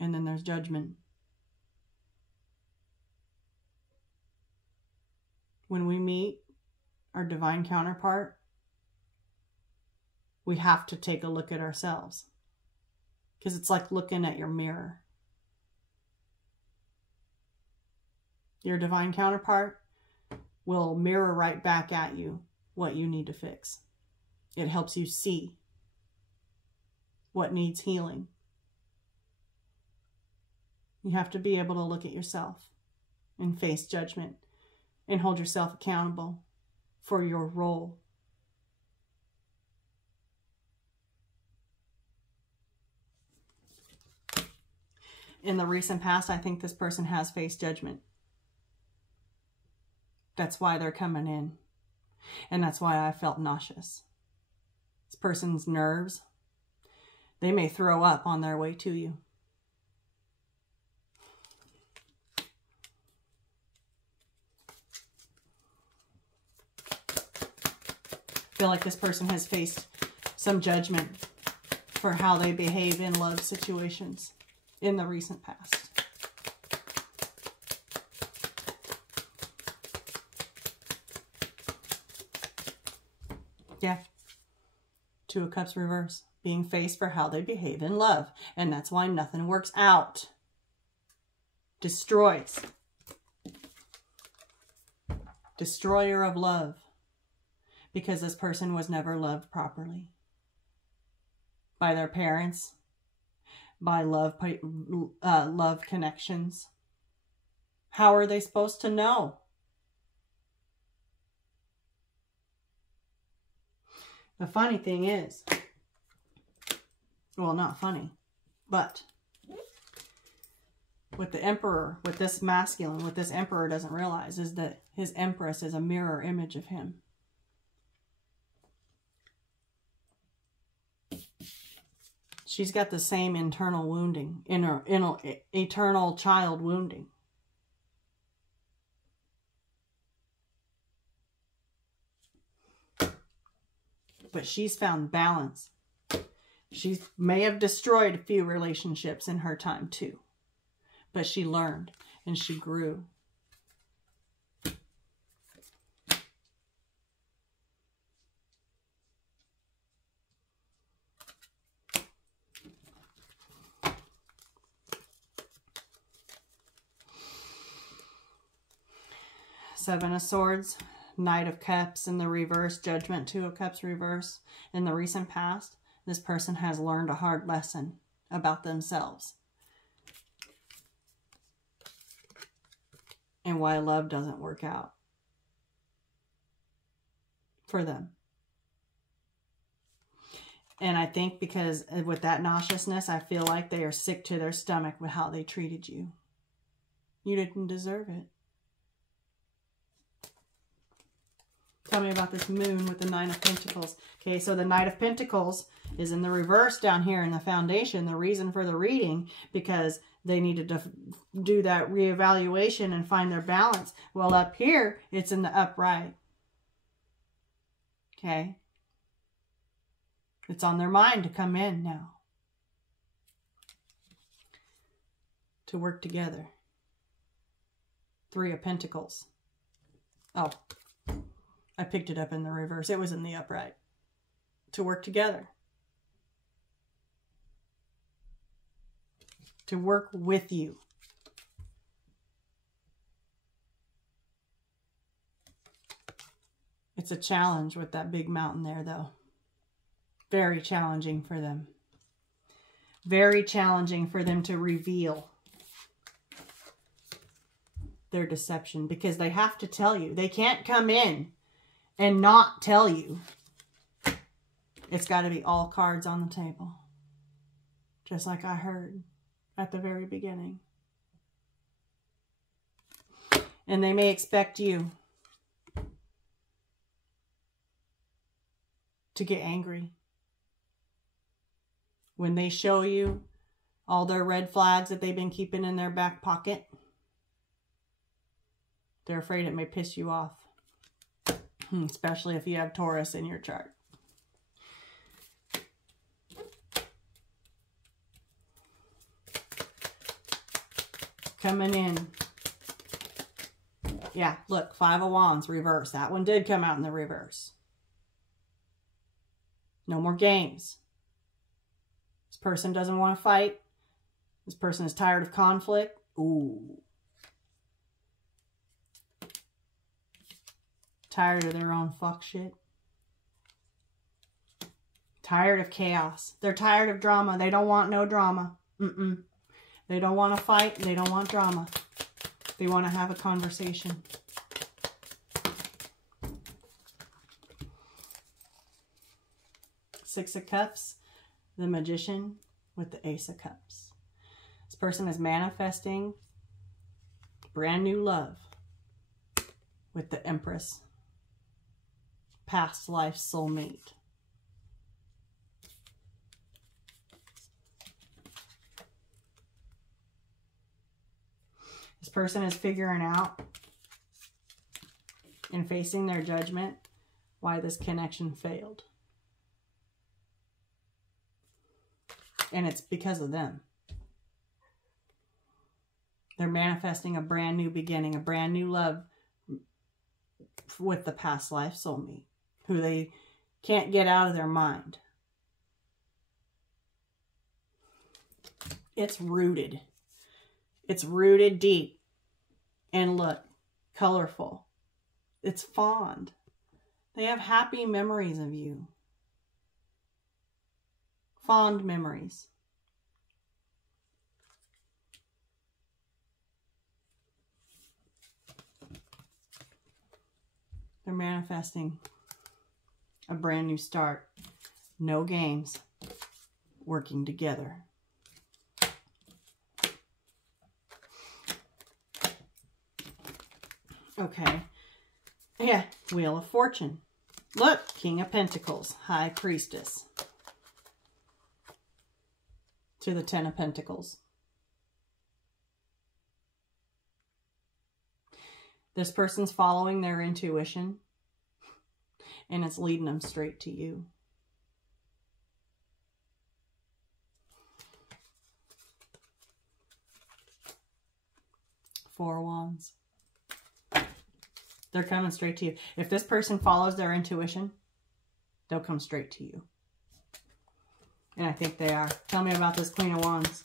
And then there's Judgment. When we meet our divine counterpart, we have to take a look at ourselves. Because it's like looking at your mirror. Your divine counterpart will mirror right back at you what you need to fix. It helps you see what needs healing. You have to be able to look at yourself and face judgment and hold yourself accountable for your role. In the recent past, I think this person has faced judgment. That's why they're coming in. And that's why I felt nauseous. This person's nerves, they may throw up on their way to you. I feel like this person has faced some judgment for how they behave in love situations in the recent past. Yeah. Two of Cups reverse. Being faced for how they behave in love. And that's why nothing works out. Destroys. Destroyer of love. Because this person was never loved properly. By their parents. By love connections. How are they supposed to know? The funny thing is, well, not funny, but with the Emperor, with this masculine, what this Emperor doesn't realize is that his Empress is a mirror image of him. She's got the same internal wounding, eternal child wounding. But she's found balance. She may have destroyed a few relationships in her time too. But she learned and she grew. Seven of Swords, Knight of Cups in the reverse, Judgment, Two of Cups reverse. In the recent past, this person has learned a hard lesson about themselves and why love doesn't work out for them. And I think because with that nauseousness, I feel like they are sick to their stomach with how they treated you. You didn't deserve it. Tell me about this moon with the Nine of Pentacles. Okay, so the Knight of Pentacles is in the reverse down here in the foundation. The reason for the reading, because they needed to do that reevaluation and find their balance. Well, up here, it's in the upright. Okay. It's on their mind to come in now. To work together. Three of Pentacles. Oh, I picked it up in the reverse. It was in the upright. To work together. To work with you. It's a challenge with that big mountain there, though. Very challenging for them. Very challenging for them to reveal their deception, because they have to tell you. They can't come in and not tell you. It's got to be all cards on the table. Just like I heard at the very beginning. And they may expect you to get angry when they show you all their red flags that they've been keeping in their back pocket. They're afraid it may piss you off. Especially if you have Taurus in your chart. Coming in. Yeah, look, Five of Wands, reverse. That one did come out in the reverse. No more games. This person doesn't want to fight. This person is tired of conflict. Ooh. Tired of their own fuck shit. Tired of chaos. They're tired of drama. They don't want no drama. They don't want to fight. They don't want drama. They want to have a conversation. Six of Cups, the Magician with the Ace of Cups. This person is manifesting brand new love with the Empress. Past life soulmate. This person is figuring out and facing their judgment why this connection failed. And it's because of them. They're manifesting a brand new beginning, a brand new love with the past life soulmate, who they can't get out of their mind. It's rooted. It's rooted deep. And look, colorful. It's fond. They have happy memories of you. Fond memories. They're manifesting a brand new start. No games. Working together. Okay. Yeah, Wheel of Fortune. Look, King of Pentacles, High Priestess. To the Ten of Pentacles. This person's following their intuition, and it's leading them straight to you. Four of Wands. They're coming straight to you. If this person follows their intuition, they'll come straight to you. And I think they are. Tell me about this Queen of Wands.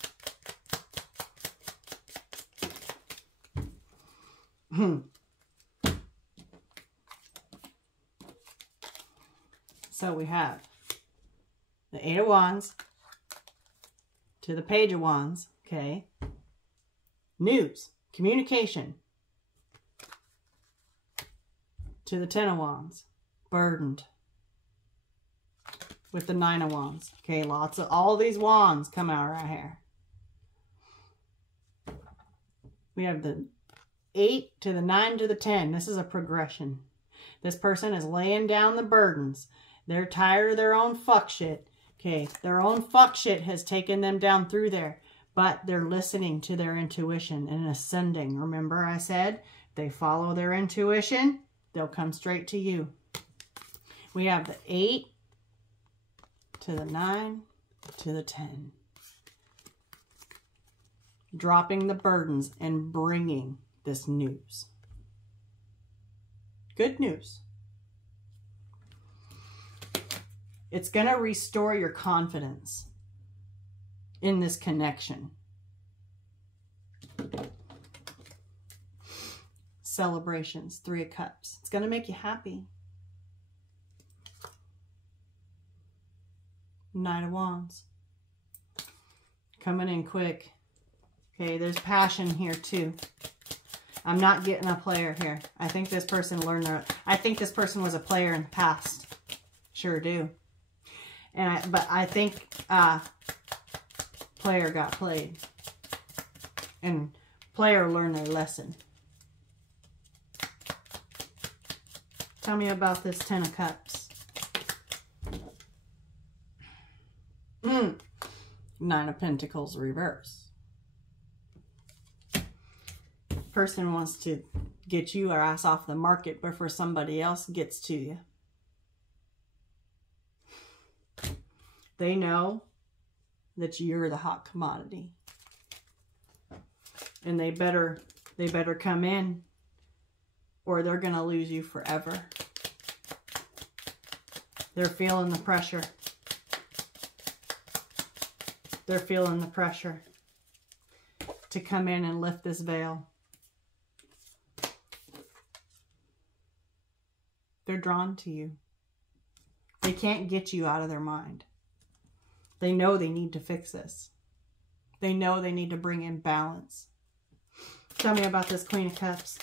So we have the Eight of Wands to the Page of Wands, okay? News, communication, to the Ten of Wands, burdened, with the Nine of Wands. Okay, lots of, all these wands come out right here. We have the 8 to the 9 to the 10. This is a progression. This person is laying down the burdens. They're tired of their own fuck shit. Okay, their own fuck shit has taken them down through there. But they're listening to their intuition and ascending. Remember I said, they follow their intuition, they'll come straight to you. We have the 8 to the 9 to the 10. Dropping the burdens and bringing this news. Good news. It's going to restore your confidence in this connection. Celebrations, 3 of Cups. It's going to make you happy. Knight of Wands. Coming in quick. Okay, there's passion here too. I'm not getting a player here. I think this person learned their... I think this person was a player in the past. Sure do. But I think player got played. And player learned their lesson. Tell me about this Ten of Cups. Nine of Pentacles reverse. Person wants to get you or ass off the market before somebody else gets to you. They know that you're the hot commodity. And they better come in or they're going to lose you forever. They're feeling the pressure. They're feeling the pressure to come in and lift this veil. They're drawn to you. They can't get you out of their mind. They know they need to fix this. They know they need to bring in balance. Tell me about this Queen of Cups.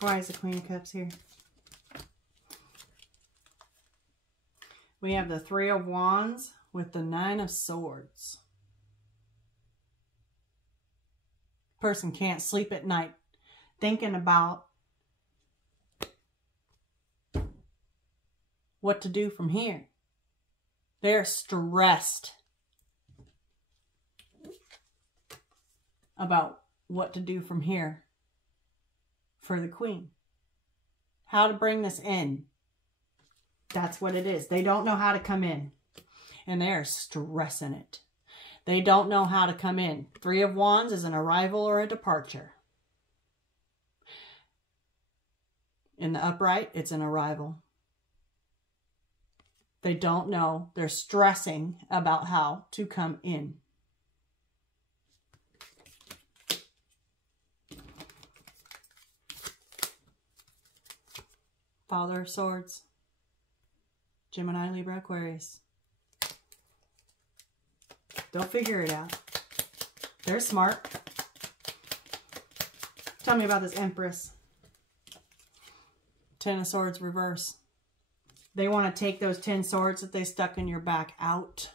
Why is the Queen of Cups here? We have the Three of Wands with the Nine of Swords. Person can't sleep at night thinking about what to do from here. They're stressed about what to do from here for the Queen. How to bring this in. That's what it is. They don't know how to come in. And they are stressing it. They don't know how to come in. Three of Wands is an arrival or a departure. In the upright, it's an arrival. They don't know. They're stressing about how to come in. Father of Swords. Gemini, Libra, Aquarius. They'll figure it out. They're smart. Tell me about this Empress. Ten of Swords reverse. They want to take those 10 swords that they stuck in your back out.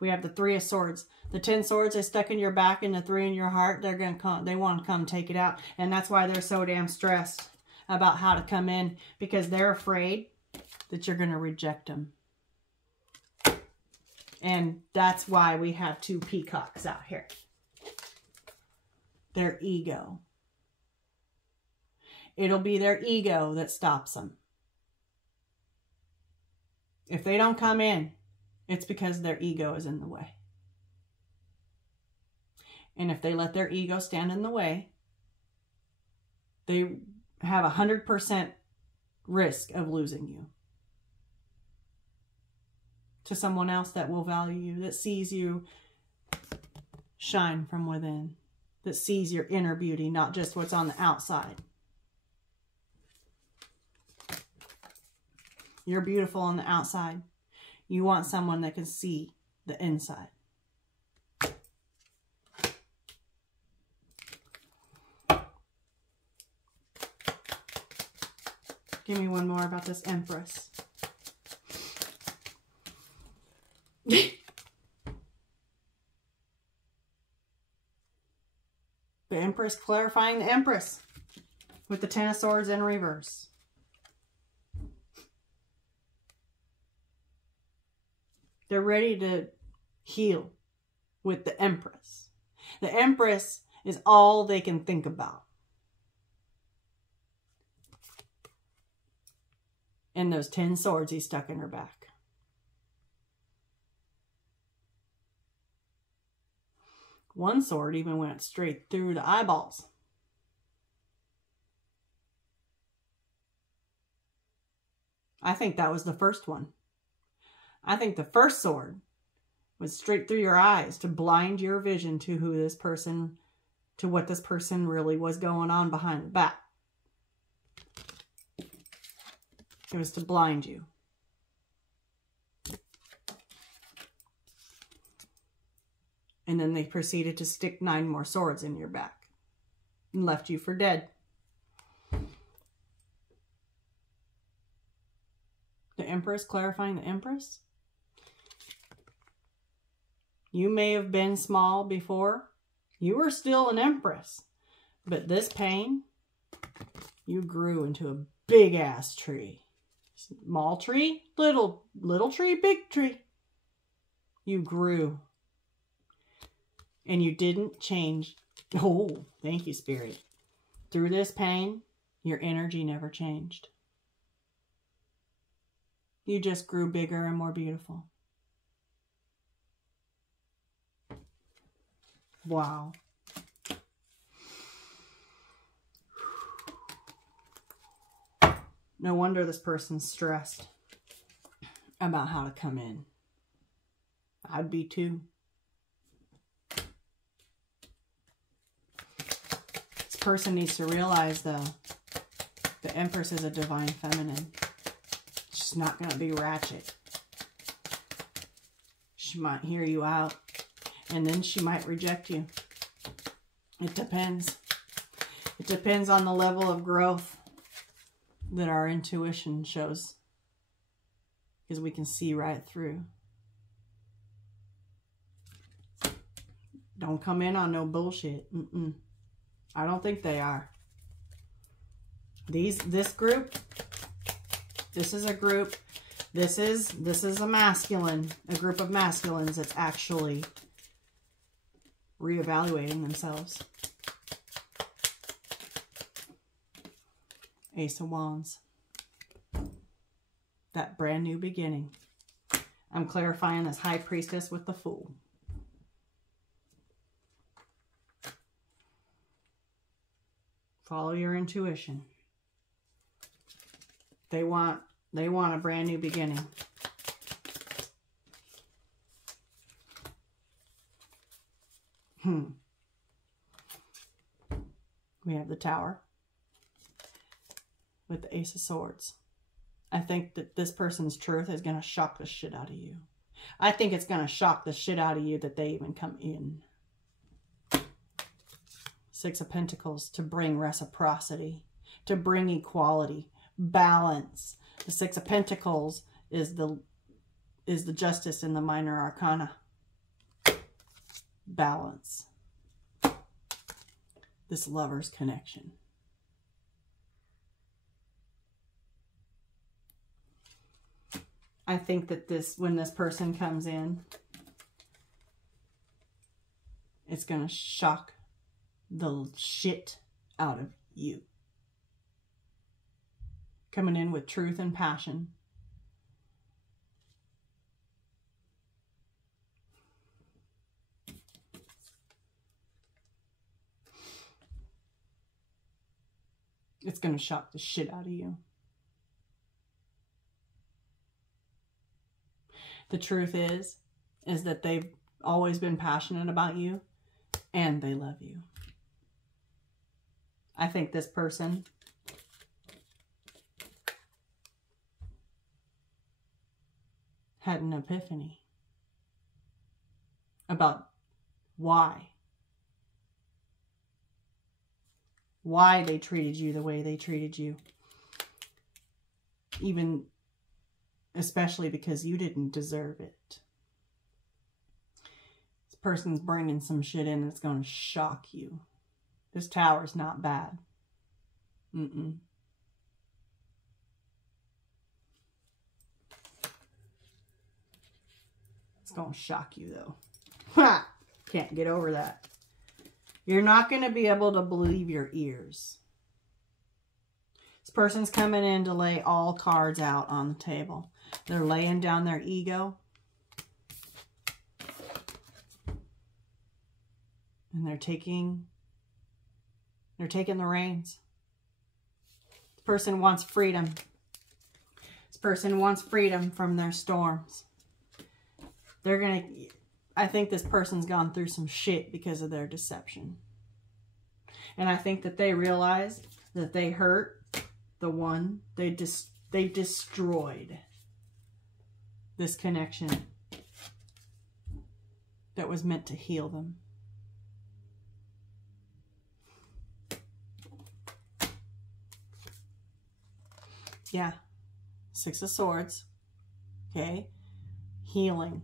We have the Three of Swords. The 10 swords they stuck in your back and the 3 in your heart, they're going to come. They want to come take it out. And that's why they're so damn stressed about how to come in, because they're afraid that you're going to reject them. And that's why we have 2 peacocks out here. Their ego. It'll be their ego that stops them. If they don't come in, it's because their ego is in the way. And if they let their ego stand in the way, they have 100% risk of losing you to someone else that will value you, that sees you shine from within, that sees your inner beauty, not just what's on the outside. You're beautiful on the outside. You want someone that can see the inside. Give me one more about this Empress. The Empress clarifying the Empress with the Ten of Swords in reverse. They're ready to heal with the Empress. The Empress is all they can think about. And those 10 swords he stuck in her back. One sword even went straight through the eyeballs. I think that was the first one. I think the first sword was straight through your eyes to blind your vision to who this person, to what this person really was going on behind the back. It was to blind you. And then they proceeded to stick 9 more swords in your back and left you for dead. The Empress clarifying the Empress. You may have been small before. You were still an Empress. But this pain, you grew into a big ass tree. Small tree, little tree, big tree. You grew. And you didn't change. Oh, thank you, Spirit. Through this pain, your energy never changed. You just grew bigger and more beautiful. Wow. No wonder this person's stressed about how to come in. I'd be too. This person needs to realize, though, the Empress is a divine feminine. She's not going to be ratchet. She might hear you out, and then she might reject you. It depends. It depends on the level of growth that our intuition shows, because we can see right through. Don't come in on no bullshit. I don't think they are. This group, this is a group, this is a masculine, a group of masculines that's actually reevaluating themselves. Ace of Wands. That brand new beginning. I'm clarifying this High Priestess with the Fool. Follow your intuition. They want a brand new beginning. We have the Tower with the Ace of Swords. I think that this person's truth is going to shock the shit out of you. I think it's going to shock the shit out of you that they even come in. Six of Pentacles, to bring reciprocity, to bring equality, balance. The Six of Pentacles is the Justice in the Minor Arcana. Balance. This lover's connection. I think that when this person comes in, it's going to shock the shit out of you. Coming in with truth and passion. It's going to shock the shit out of you. The truth is that they've always been passionate about you, and they love you. I think this person had an epiphany about why they treated you the way they treated you. Even, especially because you didn't deserve it. This person's bringing some shit in that's going to shock you. This tower's not bad. Mm-mm. It's going to shock you, though. Ha! Can't get over that. You're not going to be able to believe your ears. This person's coming in to lay all cards out on the table. They're laying down their ego. And they're taking the reins. This person wants freedom. This person wants freedom from their storms. I think this person's gone through some shit because of their deception. And I think that they realize that they hurt the one. They destroyed this connection that was meant to heal them. Yeah. 6 of Swords. Okay. Healing.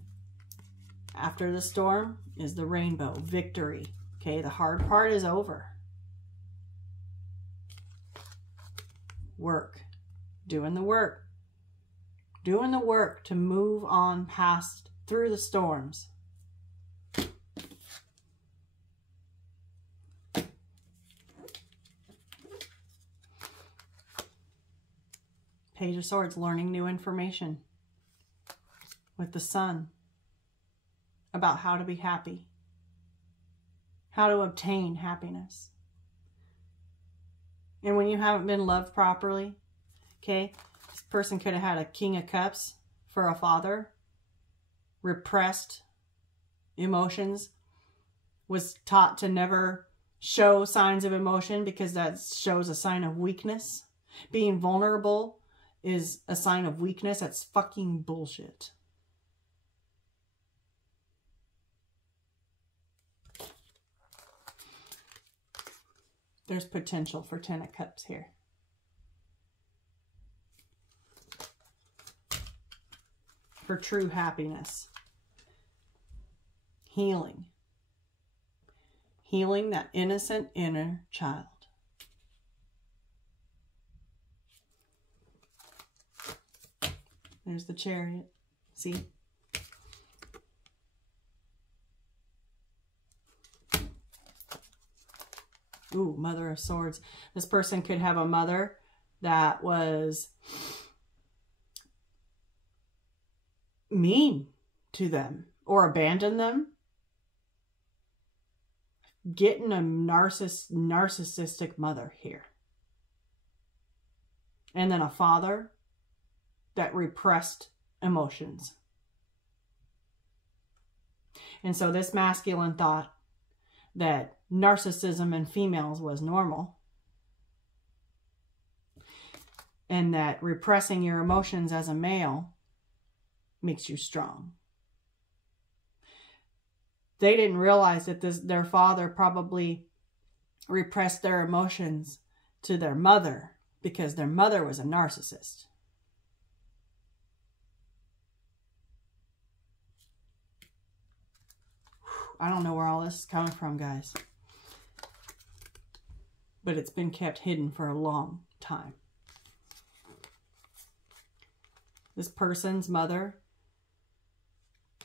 After the storm is the rainbow. Victory. Okay. The hard part is over. Work. Doing the work. Doing the work to move on past, through the storms. Page of Swords, learning new information with the Sun about how to be happy, how to obtain happiness. And when you haven't been loved properly, okay, this person could have had a King of Cups for a father, repressed emotions, was taught to never show signs of emotion because that shows a sign of weakness. Being vulnerable is a sign of weakness. That's fucking bullshit. There's potential for 10 of Cups here. For true happiness. Healing. Healing that innocent inner child. There's the Chariot. See? Ooh, Mother of Swords. This person could have a mother that was mean to them or abandoned them. Getting a narcissistic mother here. And then a father that repressed emotions. And so this masculine thought that narcissism in females was normal. And that repressing your emotions as a male makes you strong. They didn't realize that their father probably repressed their emotions to their mother because their mother was a narcissist. I don't know where all this is coming from, guys. But it's been kept hidden for a long time. This person's mother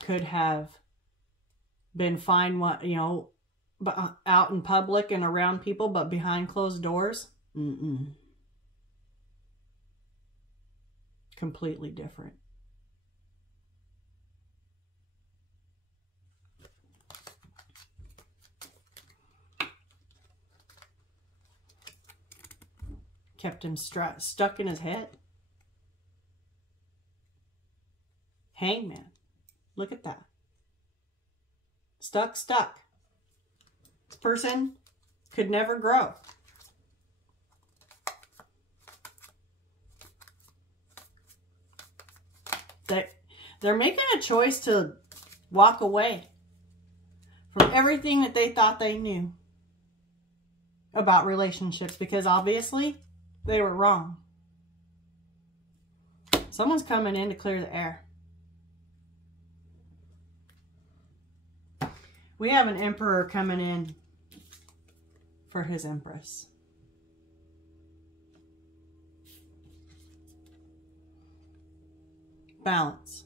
could have been fine, out in public and around people, but behind closed doors, completely different. Kept him stuck in his head. Hangman. Look at that. Stuck. This person could never grow. They're making a choice to walk away from everything that they thought they knew about relationships, because obviously they were wrong. Someone's coming in to clear the air. We have an emperor coming in for his empress. Balance.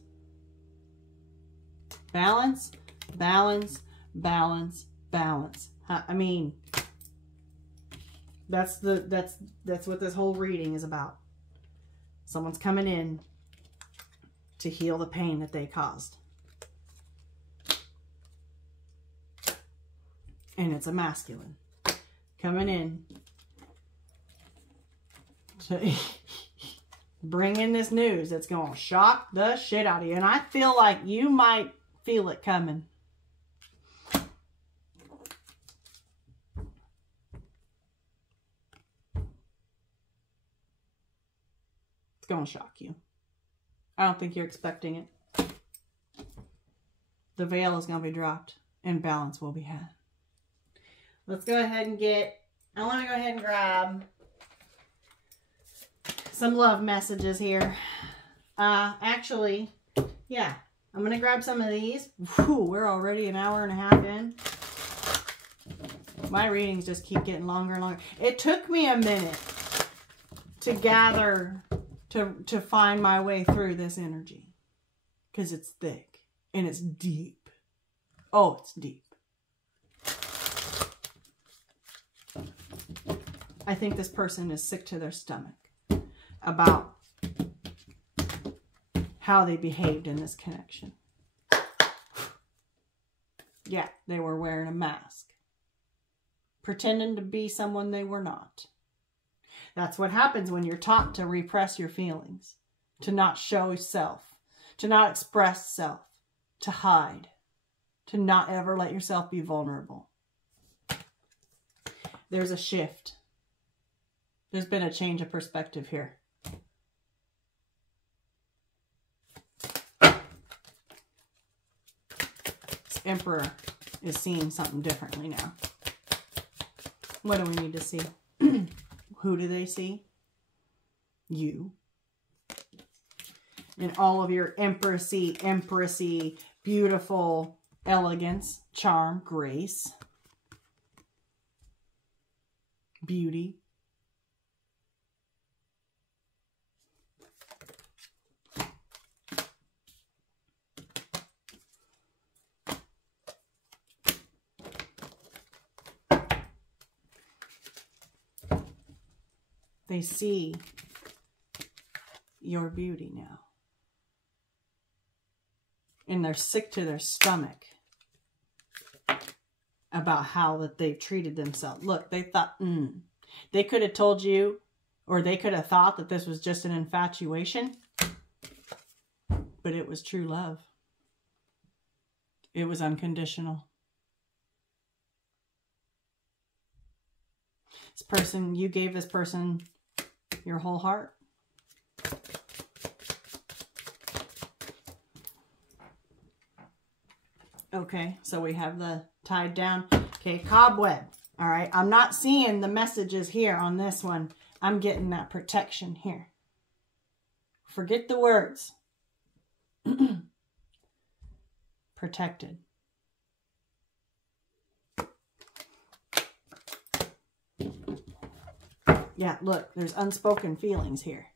Balance, balance, balance, balance. I mean, that's what this whole reading is about. Someone's coming in to heal the pain that they caused. And it's a masculine coming in to bring in this news that's going to shock the shit out of you. And I feel like you might feel it coming. It's going to shock you. I don't think you're expecting it. The veil is going to be dropped and balance will be had. Let's go ahead and I want to go ahead and grab some love messages here. Actually, yeah, I'm going to grab some of these. Whew, we're already an hour and a half in. My readings just keep getting longer and longer. It took me a minute to gather, to find my way through this energy. Because it's thick and it's deep. Oh, it's deep. I think this person is sick to their stomach about how they behaved in this connection. Yeah, they were wearing a mask, pretending to be someone they were not. That's what happens when you're taught to repress your feelings, to not show self, to not express self, to hide, to not ever let yourself be vulnerable. There's a shift. There's been a change of perspective here. This Emperor is seeing something differently now. What do we need to see? Who do they see? You. In all of your empressy, beautiful elegance, charm, grace, beauty. They see your beauty now. And they're sick to their stomach about how that they've treated themselves. Look, they thought, they could have told you, or they could have thought that this was just an infatuation, but it was true love. It was unconditional. This person, you gave this person your whole heart. Okay, so we have the tied down. Okay, cobweb. All right, I'm not seeing the messages here on this one. I'm getting that protection here. Forget the words. Protected. Yeah, look, there's unspoken feelings here.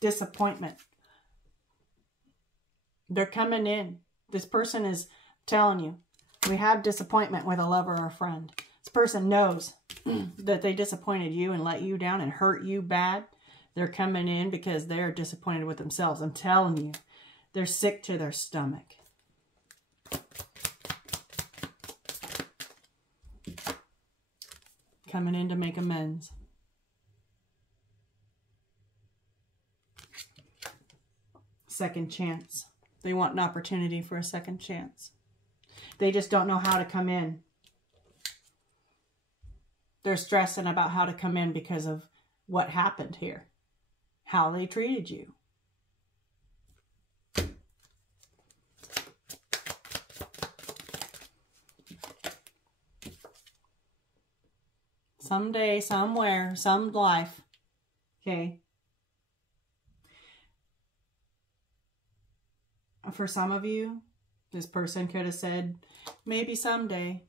Disappointment. They're coming in. This person is telling you, we have disappointment with a lover or a friend. This person knows that they disappointed you and let you down and hurt you bad. They're coming in because they're disappointed with themselves. I'm telling you, they're sick to their stomach. Coming in to make amends. Second chance. They want an opportunity for a second chance. They just don't know how to come in. They're stressing about how to come in because of what happened here. How they treated you. Someday, somewhere, some life. Okay. For some of you, this person could have said, maybe someday.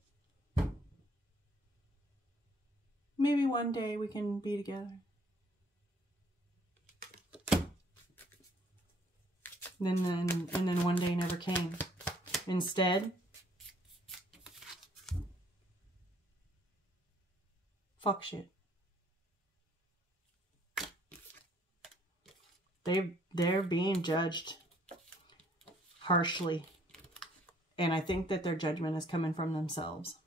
Maybe one day we can be together. And then one day never came. Instead, fuck shit. They're being judged harshly. And I think that their judgment is coming from themselves.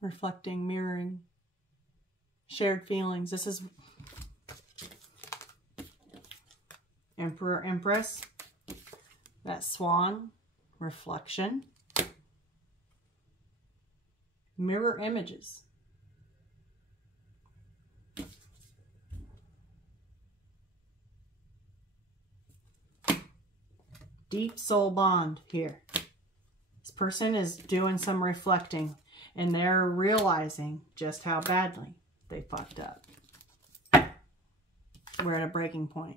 Reflecting, mirroring, shared feelings. This is Emperor, Empress. That swan, reflection. Mirror images. Deep soul bond here. This person is doing some reflecting and they're realizing just how badly they fucked up. We're at a breaking point.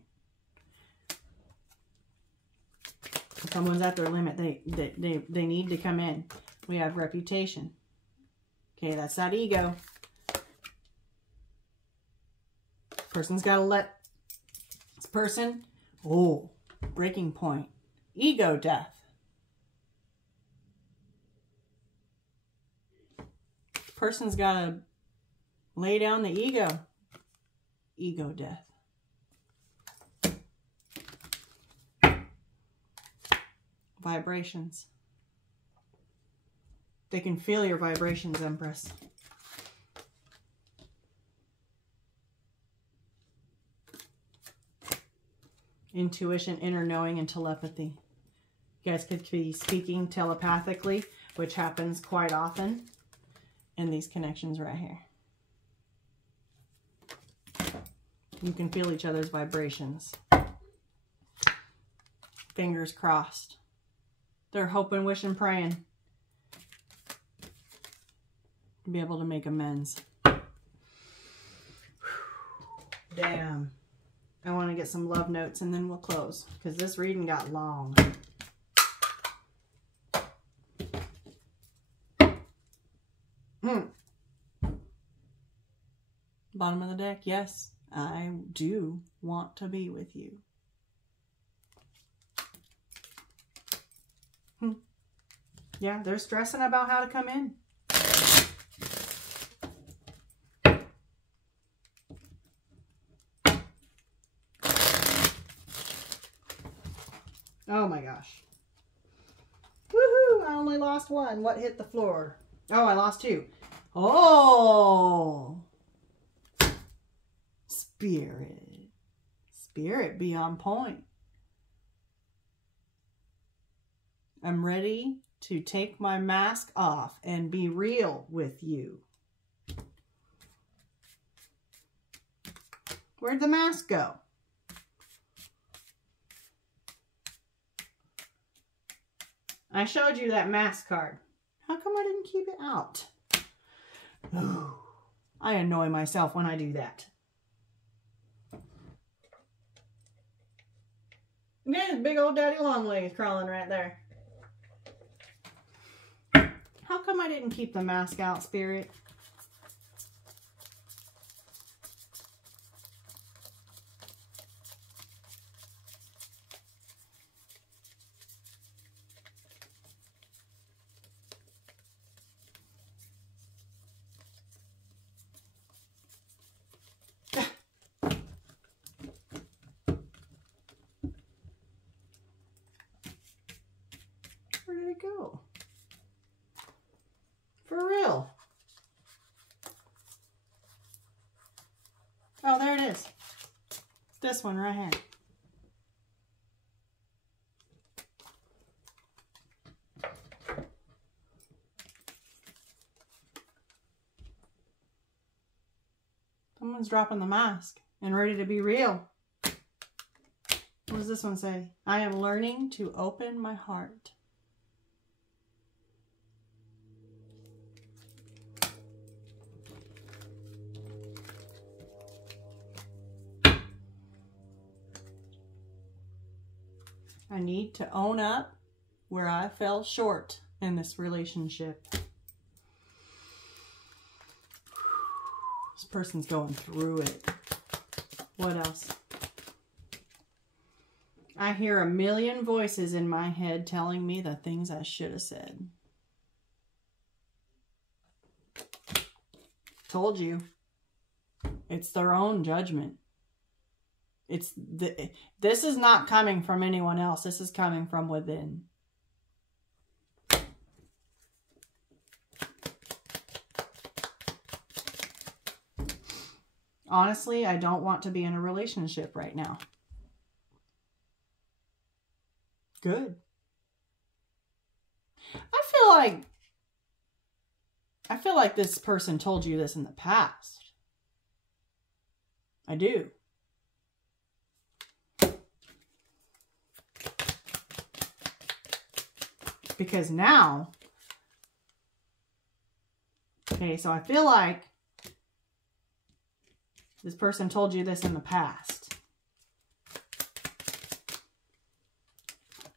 If someone's at their limit, they need to come in. We have reputation. Okay, that's that ego. Person's got to let this person, oh, breaking point. Ego death. Person's got to lay down the ego. Ego death. Vibrations. They can feel your vibrations, Empress. Intuition, inner knowing, and telepathy. You guys could be speaking telepathically, which happens quite often in these connections right here. You can feel each other's vibrations. Fingers crossed. They're hoping, wishing, praying to be able to make amends. Damn. I want to get some love notes and then we'll close because this reading got long. Bottom of the deck, yes, I do want to be with you. Yeah, they're stressing about how to come in. Oh my gosh. Woohoo! I only lost one. What hit the floor? Oh, I lost two. Oh! Spirit. Spirit, be on point. I'm ready to take my mask off and be real with you. Where'd the mask go? I showed you that mask card. How come I didn't keep it out? Ooh, I annoy myself when I do that. There's big old daddy long legs crawling right there. How come I didn't keep the mask out, Spirit? Where did it go? For real. Oh, there it is. This one right here. Someone's dropping the mask and ready to be real. What does this one say? I am learning to open my heart. I need to own up where I fell short in this relationship. This person's going through it. What else? I hear a million voices in my head telling me the things I should have said. Told you. It's their own judgment. This is not coming from anyone else. This is coming from within. Honestly, I don't want to be in a relationship right now. Good. I feel like this person told you this in the past. I do. Because now, okay, so I feel like this person told you this in the past.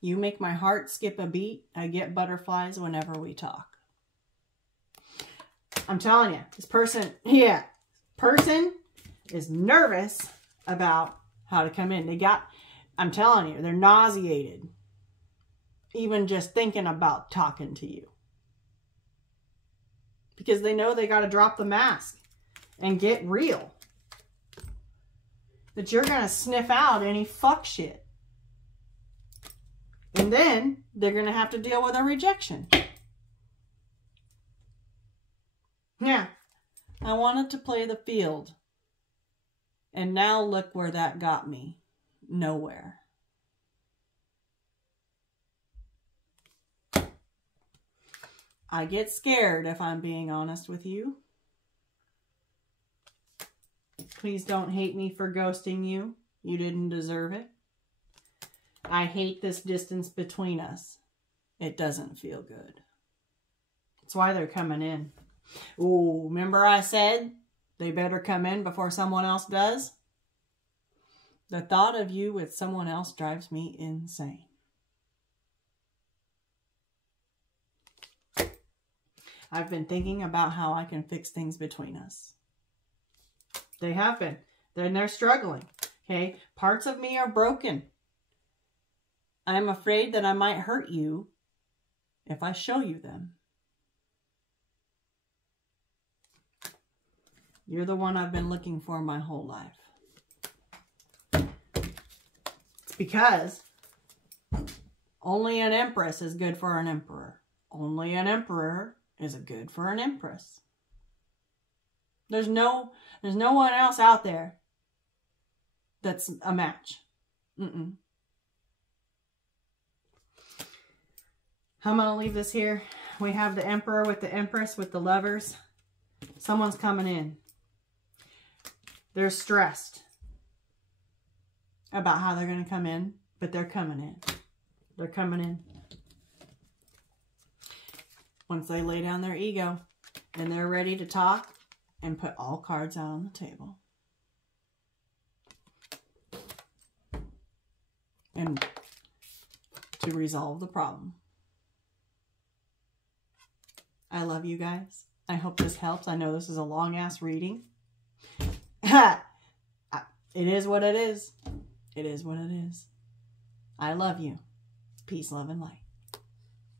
You make my heart skip a beat. I get butterflies whenever we talk. I'm telling you, this person, person is nervous about how to come in. I'm telling you, they're nauseated. Even just thinking about talking to you. Because they know they got to drop the mask and get real. That you're going to sniff out any fuck shit. And then they're going to have to deal with a rejection. Yeah, I wanted to play the field. And now look where that got me. Nowhere. I get scared if I'm being honest with you. Please don't hate me for ghosting you. You didn't deserve it. I hate this distance between us. It doesn't feel good. That's why they're coming in. Ooh, remember I said they better come in before someone else does? The thought of you with someone else drives me insane. I've been thinking about how I can fix things between us. They have been. They're struggling. Okay? Parts of me are broken. I'm afraid that I might hurt you if I show you them. You're the one I've been looking for my whole life. It's because only an Empress is good for an Emperor. Only an Emperor is good for an Empress. There's no one else out there that's a match. I'm going to leave this here. We have the Emperor with the Empress with the Lovers. Someone's coming in. They're stressed about how they're going to come in, but they're coming in. They're coming in. Once they lay down their ego and they're ready to talk and put all cards out on the table. And to resolve the problem. I love you guys. I hope this helps. I know this is a long-ass reading. It is what it is. It is what it is. I love you. Peace, love, and light.